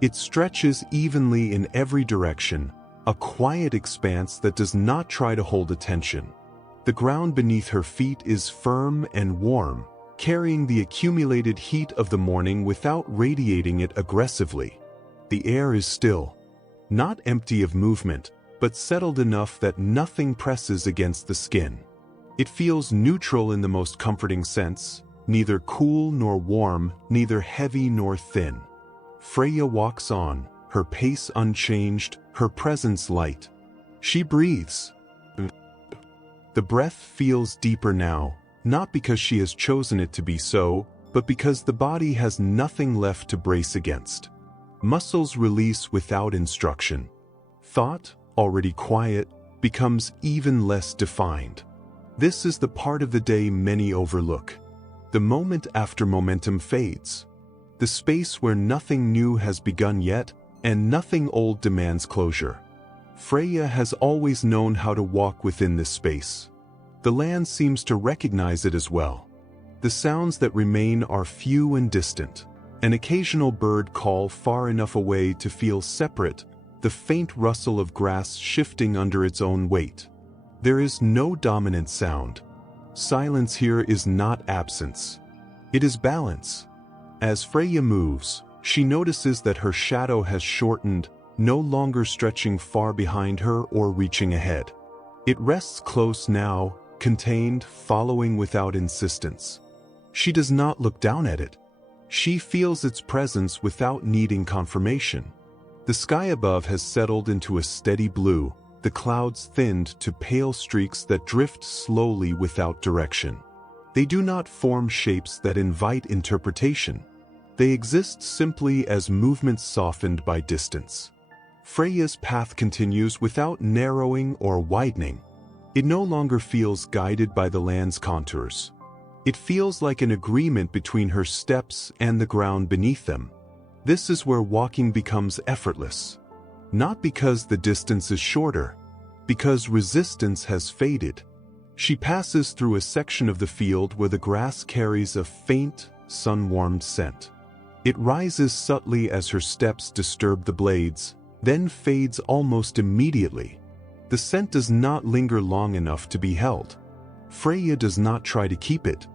It stretches evenly in every direction, a quiet expanse that does not try to hold attention. The ground beneath her feet is firm and warm, carrying the accumulated heat of the morning without radiating it aggressively. The air is still, not empty of movement, but settled enough that nothing presses against the skin. It feels neutral in the most comforting sense, neither cool nor warm, neither heavy nor thin. Freya walks on, her pace unchanged, her presence light. She breathes. The breath feels deeper now, not because she has chosen it to be so, but because the body has nothing left to brace against. Muscles release without instruction. Thought, already quiet, becomes even less defined. This is the part of the day many overlook. The moment after momentum fades. The space where nothing new has begun yet, and nothing old demands closure. Freya has always known how to walk within this space. The land seems to recognize it as well. The sounds that remain are few and distant. An occasional bird call far enough away to feel separate, the faint rustle of grass shifting under its own weight. There is no dominant sound. Silence here is not absence. It is balance. As Freya moves, she notices that her shadow has shortened, no longer stretching far behind her or reaching ahead. It rests close now, contained, following without insistence. She does not look down at it. She feels its presence without needing confirmation. The sky above has settled into a steady blue, the clouds thinned to pale streaks that drift slowly without direction. They do not form shapes that invite interpretation. They exist simply as movements softened by distance. Freya's path continues without narrowing or widening. It no longer feels guided by the land's contours. It feels like an agreement between her steps and the ground beneath them. This is where walking becomes effortless. Not because the distance is shorter, because resistance has faded. She passes through a section of the field where the grass carries a faint, sun-warmed scent. It rises subtly as her steps disturb the blades, then fades almost immediately. The scent does not linger long enough to be held. Freya does not try to keep it.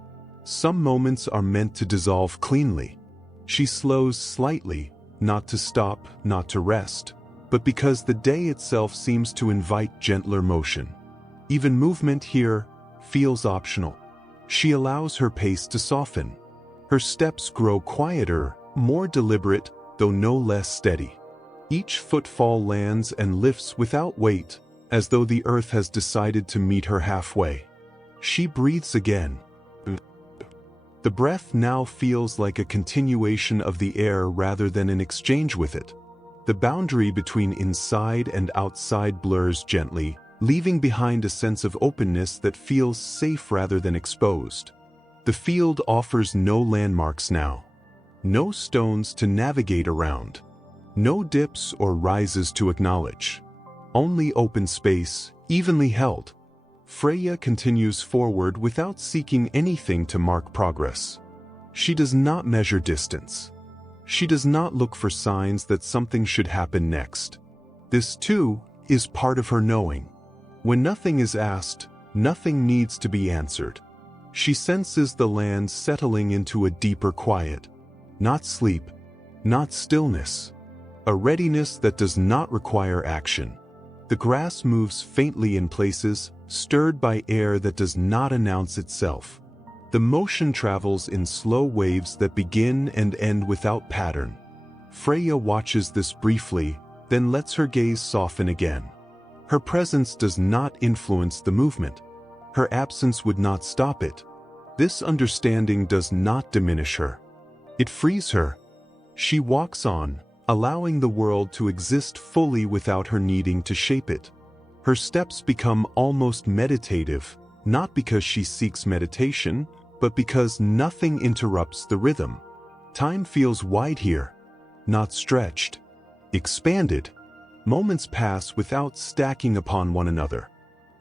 Some moments are meant to dissolve cleanly. She slows slightly, not to stop, not to rest, but because the day itself seems to invite gentler motion. Even movement here feels optional. She allows her pace to soften. Her steps grow quieter, more deliberate, though no less steady. Each footfall lands and lifts without weight, as though the earth has decided to meet her halfway. She breathes again. The breath now feels like a continuation of the air rather than an exchange with it. The boundary between inside and outside blurs gently, leaving behind a sense of openness that feels safe rather than exposed. The field offers no landmarks now. No stones to navigate around. No dips or rises to acknowledge. Only open space, evenly held. Freya continues forward without seeking anything to mark progress. She does not measure distance. She does not look for signs that something should happen next. This, too, is part of her knowing. When nothing is asked, nothing needs to be answered. She senses the land settling into a deeper quiet. Not sleep, not stillness. A readiness that does not require action. The grass moves faintly in places, stirred by air that does not announce itself. The motion travels in slow waves that begin and end without pattern. Freya watches this briefly, then lets her gaze soften again. Her presence does not influence the movement. Her absence would not stop it. This understanding does not diminish her. It frees her. She walks on, allowing the world to exist fully without her needing to shape it. Her steps become almost meditative, not because she seeks meditation, but because nothing interrupts the rhythm. Time feels wide here, not stretched, expanded. Moments pass without stacking upon one another.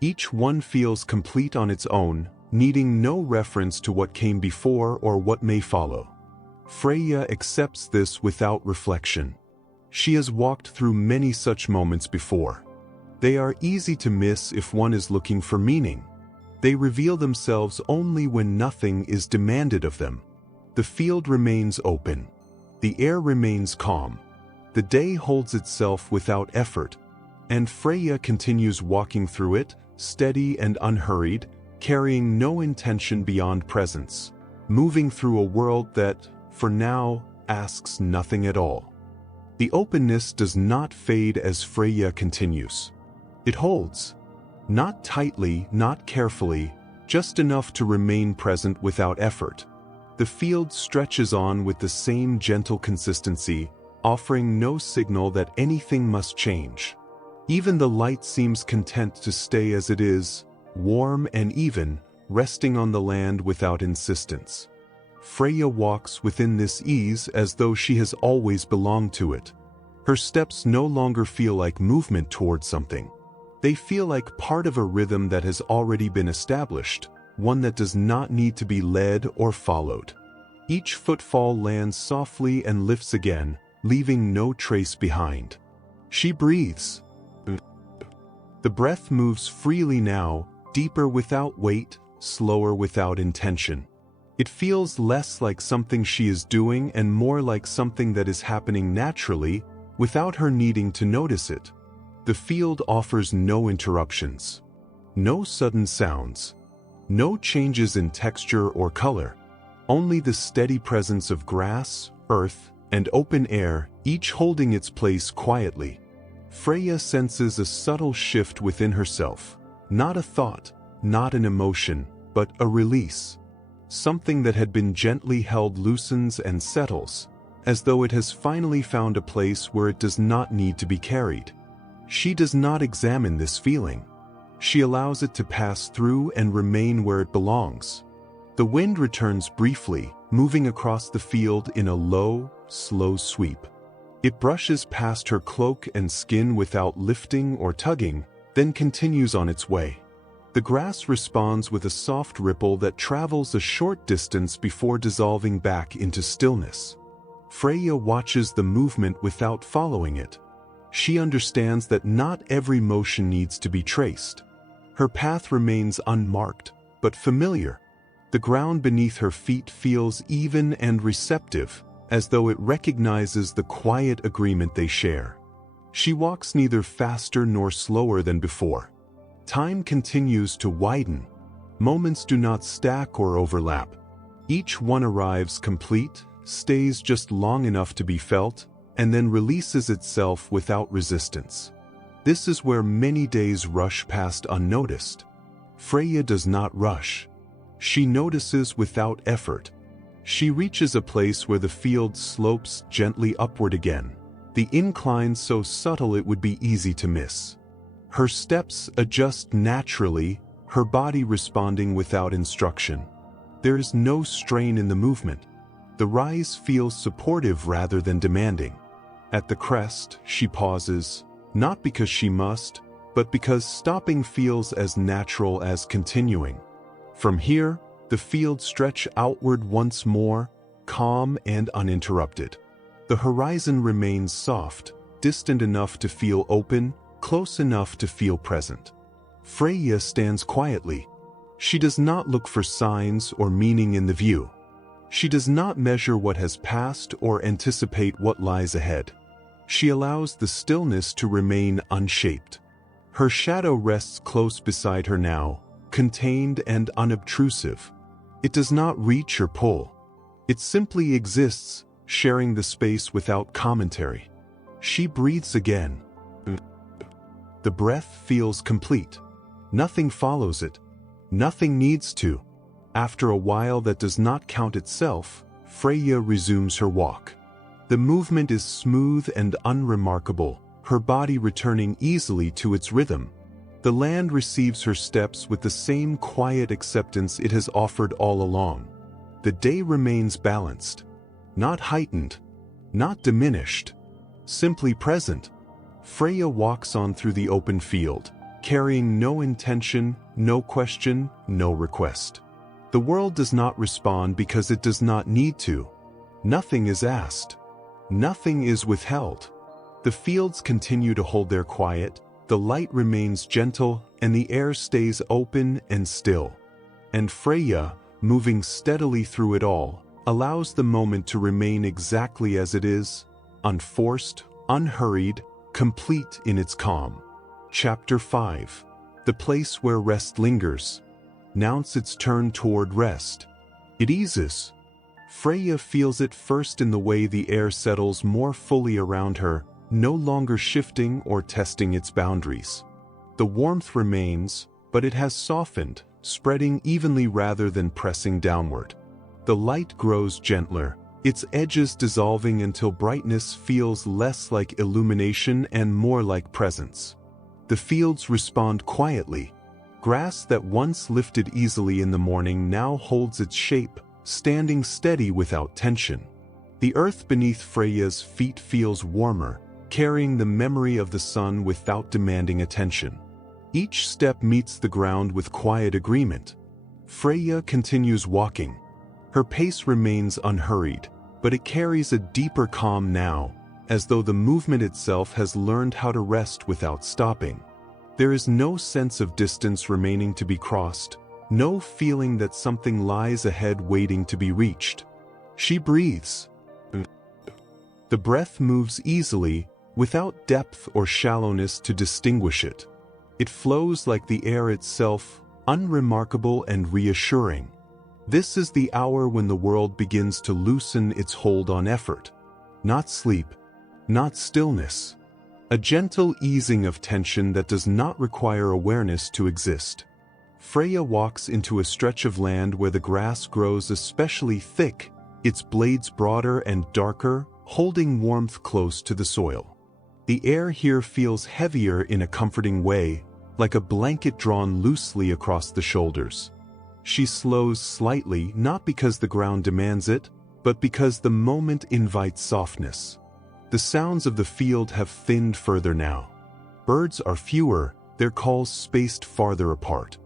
Each one feels complete on its own, needing no reference to what came before or what may follow. Freya accepts this without reflection. She has walked through many such moments before. They are easy to miss if one is looking for meaning. They reveal themselves only when nothing is demanded of them. The field remains open. The air remains calm. The day holds itself without effort, and Freya continues walking through it, steady and unhurried, carrying no intention beyond presence, moving through a world that, for now, asks nothing at all. The openness does not fade as Freya continues. It holds. Not tightly, not carefully, just enough to remain present without effort. The field stretches on with the same gentle consistency, offering no signal that anything must change. Even the light seems content to stay as it is, warm and even, resting on the land without insistence. Freya walks within this ease as though she has always belonged to it. Her steps no longer feel like movement towards something. They feel like part of a rhythm that has already been established, one that does not need to be led or followed. Each footfall lands softly and lifts again, leaving no trace behind. She breathes. The breath moves freely now, deeper without weight, slower without intention. It feels less like something she is doing and more like something that is happening naturally, without her needing to notice it. The field offers no interruptions, no sudden sounds, no changes in texture or color, only the steady presence of grass, earth, and open air, each holding its place quietly. Freya senses a subtle shift within herself, not a thought, not an emotion, but a release. Something that had been gently held loosens and settles, as though it has finally found a place where it does not need to be carried. She does not examine this feeling. She allows it to pass through and remain where it belongs. The wind returns briefly, moving across the field in a low, slow sweep. It brushes past her cloak and skin without lifting or tugging, then continues on its way. The grass responds with a soft ripple that travels a short distance before dissolving back into stillness. Freya watches the movement without following it. She understands that not every motion needs to be traced. Her path remains unmarked, but familiar. The ground beneath her feet feels even and receptive, as though it recognizes the quiet agreement they share. She walks neither faster nor slower than before. Time continues to widen. Moments do not stack or overlap. Each one arrives complete, stays just long enough to be felt, and then releases itself without resistance. This is where many days rush past unnoticed. Freya does not rush. She notices without effort. She reaches a place where the field slopes gently upward again, the incline so subtle it would be easy to miss. Her steps adjust naturally, her body responding without instruction. There is no strain in the movement. The rise feels supportive rather than demanding. At the crest, she pauses, not because she must, but because stopping feels as natural as continuing. From here, the field stretches outward once more, calm and uninterrupted. The horizon remains soft, distant enough to feel open, close enough to feel present. Freya stands quietly. She does not look for signs or meaning in the view. She does not measure what has passed or anticipate what lies ahead. She allows the stillness to remain unshaped. Her shadow rests close beside her now, contained and unobtrusive. It does not reach or pull. It simply exists, sharing the space without commentary. She breathes again. The breath feels complete. Nothing follows it. Nothing needs to. After a while that does not count itself, Freya resumes her walk. The movement is smooth and unremarkable, her body returning easily to its rhythm. The land receives her steps with the same quiet acceptance it has offered all along. The day remains balanced, not heightened, not diminished, simply present. Freya walks on through the open field, carrying no intention, no question, no request. The world does not respond because it does not need to. Nothing is asked. Nothing is withheld. The fields continue to hold their quiet, the light remains gentle, and the air stays open and still. And Freya, moving steadily through it all, allows the moment to remain exactly as it is, unforced, unhurried, complete in its calm. Chapter 5. The place where rest lingers. Nounts its turn toward rest. It eases. Freya feels it first in the way the air settles more fully around her, no longer shifting or testing its boundaries. The warmth remains, but it has softened, spreading evenly rather than pressing downward. The light grows gentler, its edges dissolving until brightness feels less like illumination and more like presence. The fields respond quietly. Grass that once lifted easily in the morning now holds its shape, standing steady without tension. The earth beneath Freya's feet feels warmer, carrying the memory of the sun without demanding attention. Each step meets the ground with quiet agreement. Freya continues walking. Her pace remains unhurried, but it carries a deeper calm now, as though the movement itself has learned how to rest without stopping. There is no sense of distance remaining to be crossed, no feeling that something lies ahead waiting to be reached. She breathes. The breath moves easily, without depth or shallowness to distinguish it. It flows like the air itself, unremarkable and reassuring. This is the hour when the world begins to loosen its hold on effort. Not sleep, not stillness. A gentle easing of tension that does not require awareness to exist. Freya walks into a stretch of land where the grass grows especially thick, its blades broader and darker, holding warmth close to the soil. The air here feels heavier in a comforting way, like a blanket drawn loosely across the shoulders. She slows slightly, not because the ground demands it, but because the moment invites softness. The sounds of the field have thinned further now. Birds are fewer, their calls spaced farther apart.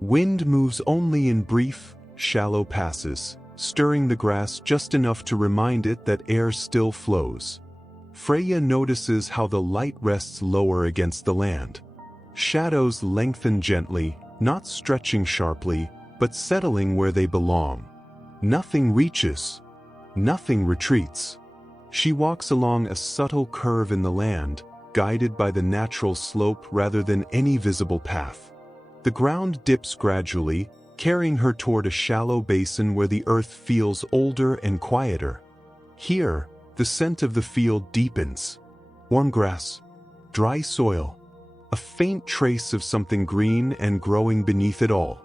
Wind moves only in brief, shallow passes, stirring the grass just enough to remind it that air still flows. Freya notices how the light rests lower against the land. Shadows lengthen gently, not stretching sharply, but settling where they belong. Nothing reaches. Nothing retreats. She walks along a subtle curve in the land, guided by the natural slope rather than any visible path. The ground dips gradually, carrying her toward a shallow basin where the earth feels older and quieter. Here, the scent of the field deepens. Warm grass, dry soil, a faint trace of something green and growing beneath it all.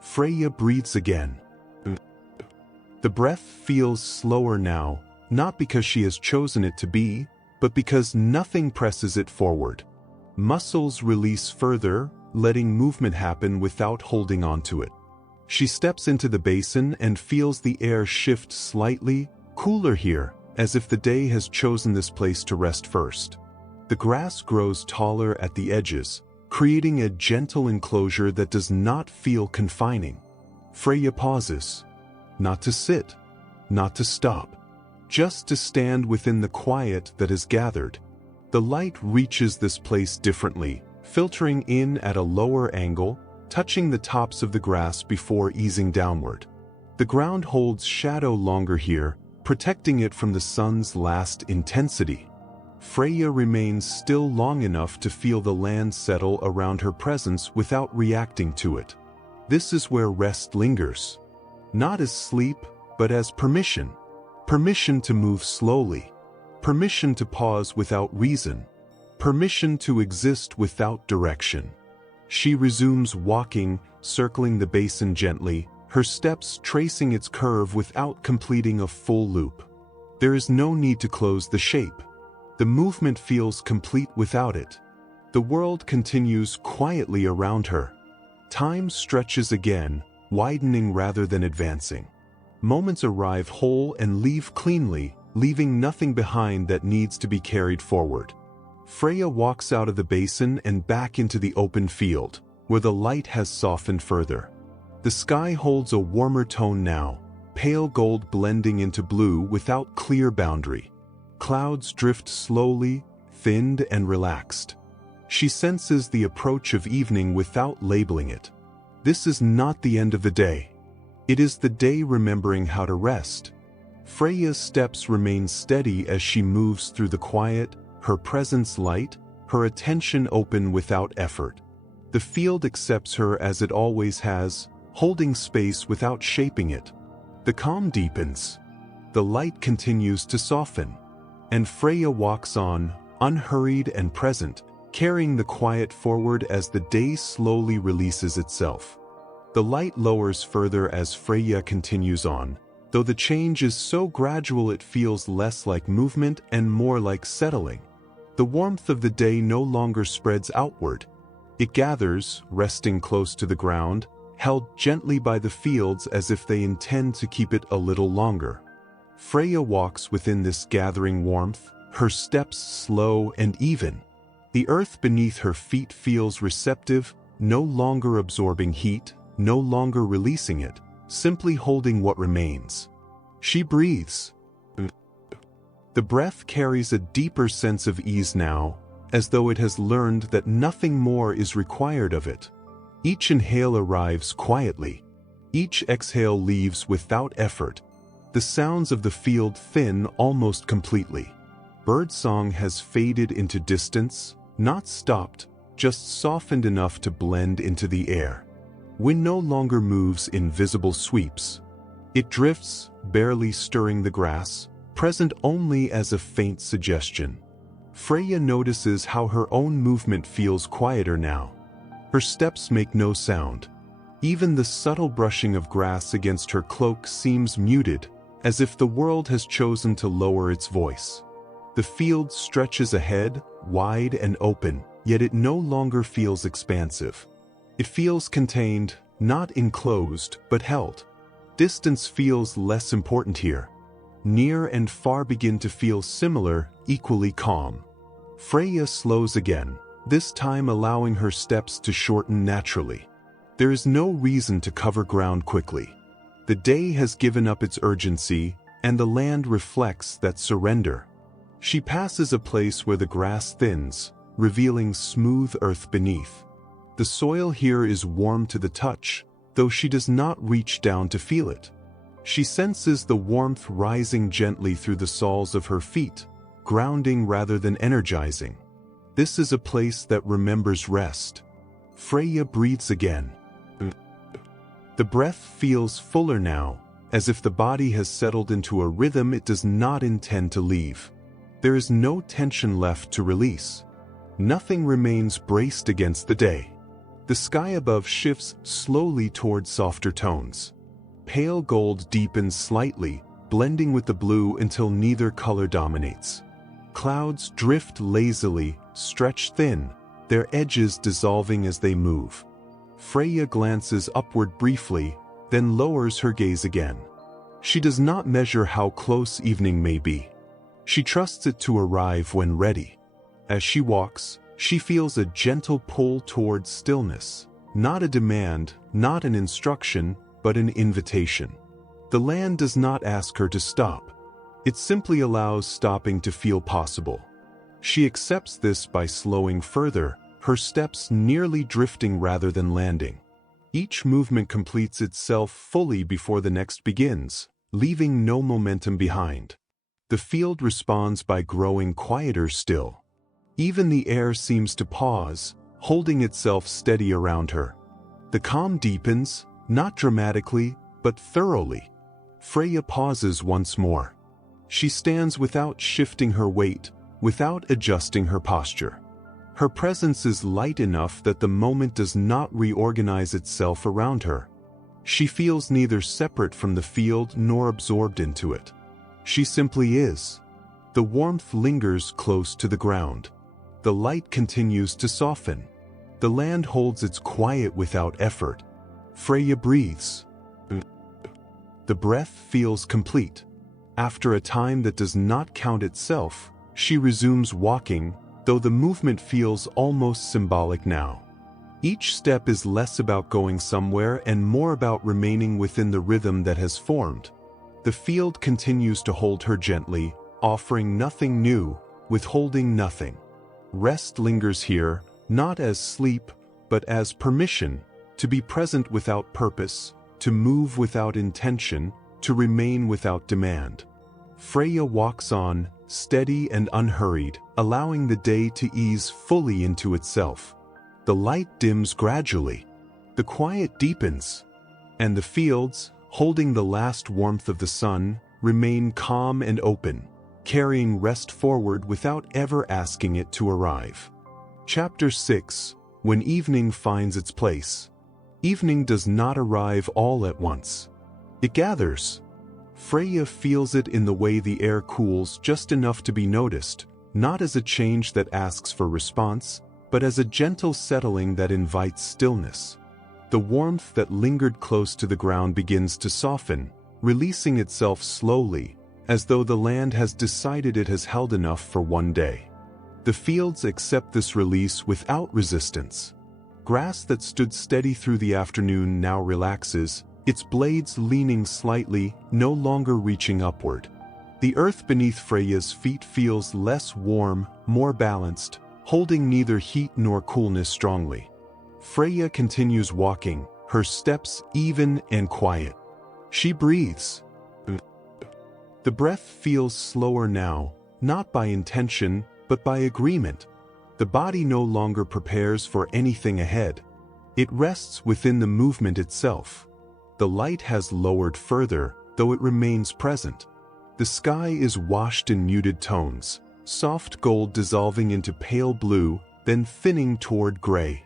Freya breathes again. The breath feels slower now, not because she has chosen it to be, but because nothing presses it forward. Muscles release further, letting movement happen without holding on to it. She steps into the basin and feels the air shift slightly, cooler here, as if the day has chosen this place to rest first. The grass grows taller at the edges, creating a gentle enclosure that does not feel confining. Freya pauses. Not to sit, not to stop, just to stand within the quiet that is gathered. The light reaches this place differently, filtering in at a lower angle, touching the tops of the grass before easing downward. The ground holds shadow longer here, protecting it from the sun's last intensity. Freya remains still long enough to feel the land settle around her presence without reacting to it. This is where rest lingers. Not as sleep, but as permission. Permission to move slowly. Permission to pause without reason. Permission to exist without direction. She resumes walking, circling the basin gently, her steps tracing its curve without completing a full loop. There is no need to close the shape. The movement feels complete without it. The world continues quietly around her. Time stretches again, widening rather than advancing. Moments arrive whole and leave cleanly, leaving nothing behind that needs to be carried forward. Freya walks out of the basin and back into the open field, where the light has softened further. The sky holds a warmer tone now, pale gold blending into blue without clear boundary. Clouds drift slowly, thinned and relaxed. She senses the approach of evening without labeling it. This is not the end of the day. It is the day remembering how to rest. Freya's steps remain steady as she moves through the quiet, her presence light, her attention open without effort. The field accepts her as it always has, holding space without shaping it. The calm deepens. The light continues to soften. And Freya walks on, unhurried and present, carrying the quiet forward as the day slowly releases itself. The light lowers further as Freya continues on, though the change is so gradual it feels less like movement and more like settling. The warmth of the day no longer spreads outward. It gathers, resting close to the ground, held gently by the fields as if they intend to keep it a little longer. Freya walks within this gathering warmth, her steps slow and even. The earth beneath her feet feels receptive, no longer absorbing heat, no longer releasing it, simply holding what remains. She breathes. The breath carries a deeper sense of ease now, as though it has learned that nothing more is required of it. Each inhale arrives quietly. Each exhale leaves without effort. The sounds of the field thin almost completely. Birdsong has faded into distance, not stopped, just softened enough to blend into the air. Wind no longer moves in visible sweeps. It drifts, barely stirring the grass, present only as a faint suggestion. Freya notices how her own movement feels quieter now. Her steps make no sound. Even the subtle brushing of grass against her cloak seems muted, as if the world has chosen to lower its voice. The field stretches ahead, wide and open, yet it no longer feels expansive. It feels contained, not enclosed, but held. Distance feels less important here. Near and far begin to feel similar, equally calm. Freya slows again, this time allowing her steps to shorten naturally. There is no reason to cover ground quickly. The day has given up its urgency, and the land reflects that surrender. She passes a place where the grass thins, revealing smooth earth beneath. The soil here is warm to the touch, though she does not reach down to feel it. She senses the warmth rising gently through the soles of her feet, grounding rather than energizing. This is a place that remembers rest. Freya breathes again. The breath feels fuller now, as if the body has settled into a rhythm it does not intend to leave. There is no tension left to release. Nothing remains braced against the day. The sky above shifts slowly toward softer tones. Pale gold deepens slightly, blending with the blue until neither color dominates. Clouds drift lazily, stretch thin, their edges dissolving as they move. Freya glances upward briefly, then lowers her gaze again. She does not measure how close evening may be. She trusts it to arrive when ready. As she walks, she feels a gentle pull toward stillness, not a demand, not an instruction, but an invitation. The land does not ask her to stop. It simply allows stopping to feel possible. She accepts this by slowing further, her steps nearly drifting rather than landing. Each movement completes itself fully before the next begins, leaving no momentum behind. The field responds by growing quieter still. Even the air seems to pause, holding itself steady around her. The calm deepens, not dramatically, but thoroughly. Freya pauses once more. She stands without shifting her weight, without adjusting her posture. Her presence is light enough that the moment does not reorganize itself around her. She feels neither separate from the field nor absorbed into it. She simply is. The warmth lingers close to the ground. The light continues to soften. The land holds its quiet without effort. Freya breathes. The breath feels complete. After a time that does not count itself, she resumes walking, though the movement feels almost symbolic now. Each step is less about going somewhere and more about remaining within the rhythm that has formed. The field continues to hold her gently, offering nothing new, withholding nothing. Rest lingers here, not as sleep, but as permission, to be present without purpose, to move without intention, to remain without demand. Freya walks on, steady and unhurried, allowing the day to ease fully into itself. The light dims gradually. The quiet deepens. And the fields, holding the last warmth of the sun, remain calm and open, carrying rest forward without ever asking it to arrive. Chapter 6. When evening finds its place. Evening does not arrive all at once. It gathers. Freya feels it in the way the air cools just enough to be noticed, not as a change that asks for response, but as a gentle settling that invites stillness. The warmth that lingered close to the ground begins to soften, releasing itself slowly, as though the land has decided it has held enough for one day. The fields accept this release without resistance. Grass that stood steady through the afternoon now relaxes, its blades leaning slightly, no longer reaching upward. The earth beneath Freya's feet feels less warm, more balanced, holding neither heat nor coolness strongly. Freya continues walking, her steps even and quiet. She breathes. The breath feels slower now, not by intention, but by agreement. The body no longer prepares for anything ahead. It rests within the movement itself. The light has lowered further, though it remains present. The sky is washed in muted tones, soft gold dissolving into pale blue, then thinning toward gray.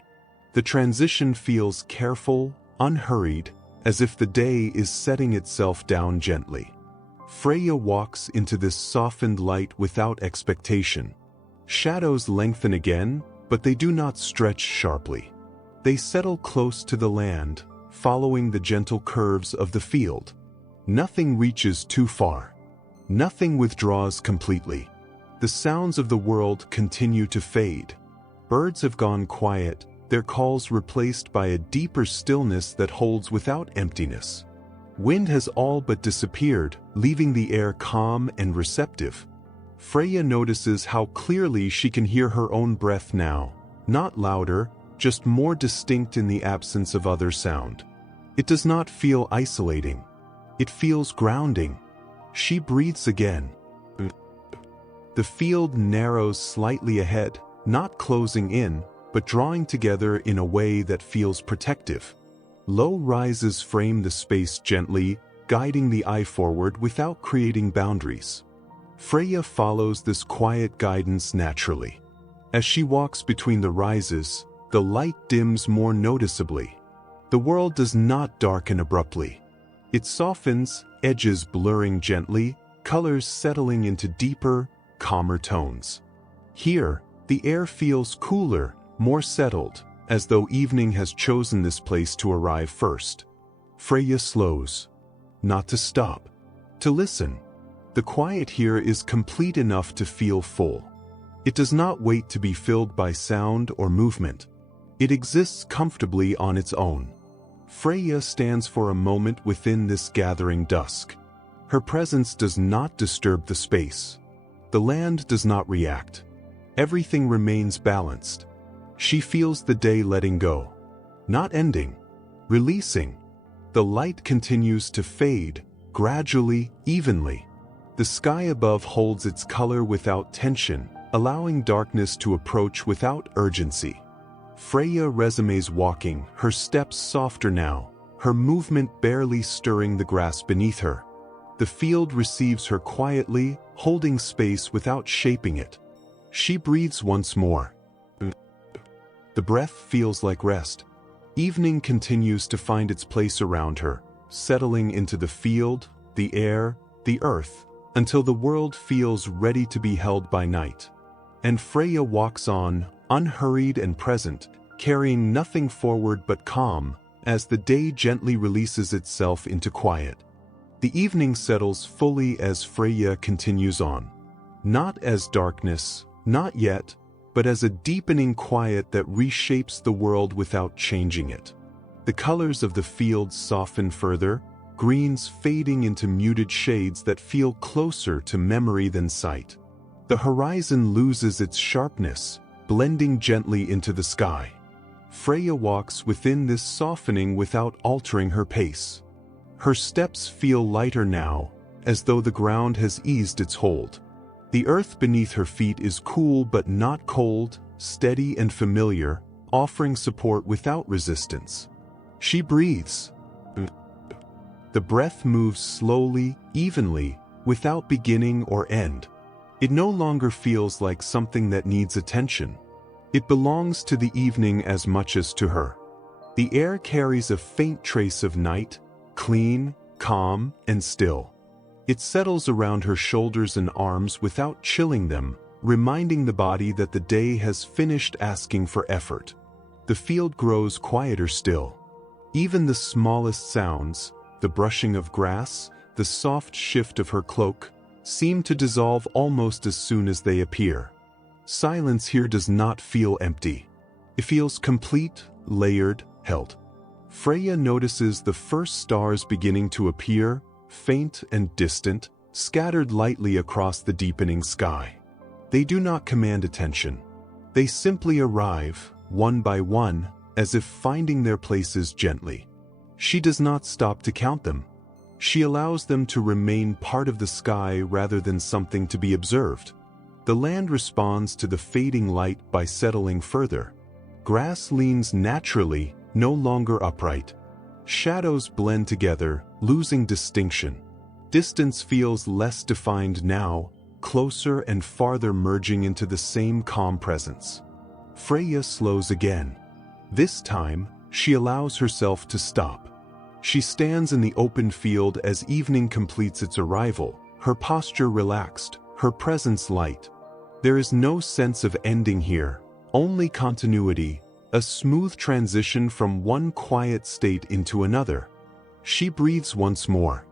The transition feels careful, unhurried, as if the day is setting itself down gently. Freya walks into this softened light without expectation. Shadows lengthen again, but they do not stretch sharply. They settle close to the land, following the gentle curves of the field. Nothing reaches too far. Nothing withdraws completely. The sounds of the world continue to fade. Birds have gone quiet, their calls replaced by a deeper stillness that holds without emptiness. Wind has all but disappeared, leaving the air calm and receptive. Freya notices how clearly she can hear her own breath now, not louder, just more distinct in the absence of other sound. It does not feel isolating. It feels grounding. She breathes again. The field narrows slightly ahead, not closing in, but drawing together in a way that feels protective. Low rises frame the space gently, guiding the eye forward without creating boundaries. Freya follows this quiet guidance naturally. As she walks between the rises, the light dims more noticeably. The world does not darken abruptly. It softens, edges blurring gently, colors settling into deeper, calmer tones. Here, the air feels cooler, more settled, as though evening has chosen this place to arrive first. Freya slows. Not to stop. To listen. The quiet here is complete enough to feel full. It does not wait to be filled by sound or movement. It exists comfortably on its own. Freya stands for a moment within this gathering dusk. Her presence does not disturb the space. The land does not react. Everything remains balanced. She feels the day letting go. Not ending. Releasing. The light continues to fade, gradually, evenly. The sky above holds its color without tension, allowing darkness to approach without urgency. Freya resumes walking, her steps softer now, her movement barely stirring the grass beneath her. The field receives her quietly, holding space without shaping it. She breathes once more. The breath feels like rest. Evening continues to find its place around her, settling into the field, the air, the earth, until the world feels ready to be held by night. And Freya walks on, unhurried and present, carrying nothing forward but calm, as the day gently releases itself into quiet. The evening settles fully as Freya continues on. Not as darkness, not yet, but as a deepening quiet that reshapes the world without changing it. The colors of the fields soften further, greens fading into muted shades that feel closer to memory than sight. The horizon loses its sharpness, blending gently into the sky. Freya walks within this softening without altering her pace. Her steps feel lighter now, as though the ground has eased its hold. The earth beneath her feet is cool but not cold, steady and familiar, offering support without resistance. She breathes. The breath moves slowly, evenly, without beginning or end. It no longer feels like something that needs attention. It belongs to the evening as much as to her. The air carries a faint trace of night, clean, calm, and still. It settles around her shoulders and arms without chilling them, reminding the body that the day has finished asking for effort. The field grows quieter still. Even the smallest sounds, the brushing of grass, the soft shift of her cloak, seem to dissolve almost as soon as they appear. Silence here does not feel empty. It feels complete, layered, held. Freya notices the first stars beginning to appear, faint and distant, scattered lightly across the deepening sky. They do not command attention. They simply arrive, one by one, as if finding their places gently. She does not stop to count them. She allows them to remain part of the sky rather than something to be observed. The land responds to the fading light by settling further. Grass leans naturally, no longer upright. Shadows blend together, losing distinction. Distance feels less defined now, closer and farther merging into the same calm presence. Freya slows again. This time, she allows herself to stop. She stands in the open field as evening completes its arrival, her posture relaxed, her presence light. There is no sense of ending here, only continuity, a smooth transition from one quiet state into another. She breathes once more.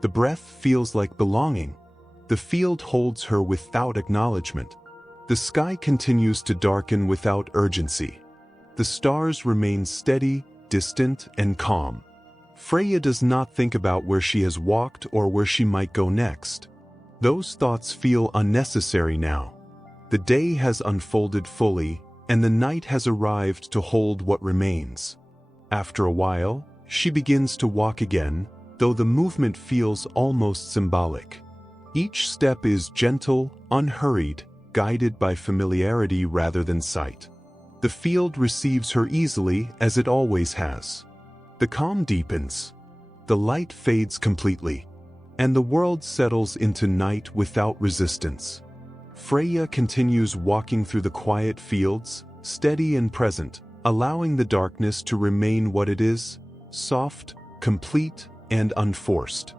The breath feels like belonging. The field holds her without acknowledgement. The sky continues to darken without urgency. The stars remain steady, distant, and calm. Freya does not think about where she has walked or where she might go next. Those thoughts feel unnecessary now. The day has unfolded fully, and the night has arrived to hold what remains. After a while, she begins to walk again, though the movement feels almost symbolic. Each step is gentle, unhurried, guided by familiarity rather than sight. The field receives her easily, as it always has. The calm deepens. The light fades completely, and the world settles into night without resistance. Freya continues walking through the quiet fields, steady and present, allowing the darkness to remain what it is, soft, complete, and unforced.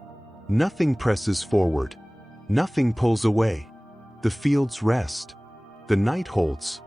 Nothing presses forward. Nothing pulls away. The fields rest. The night holds.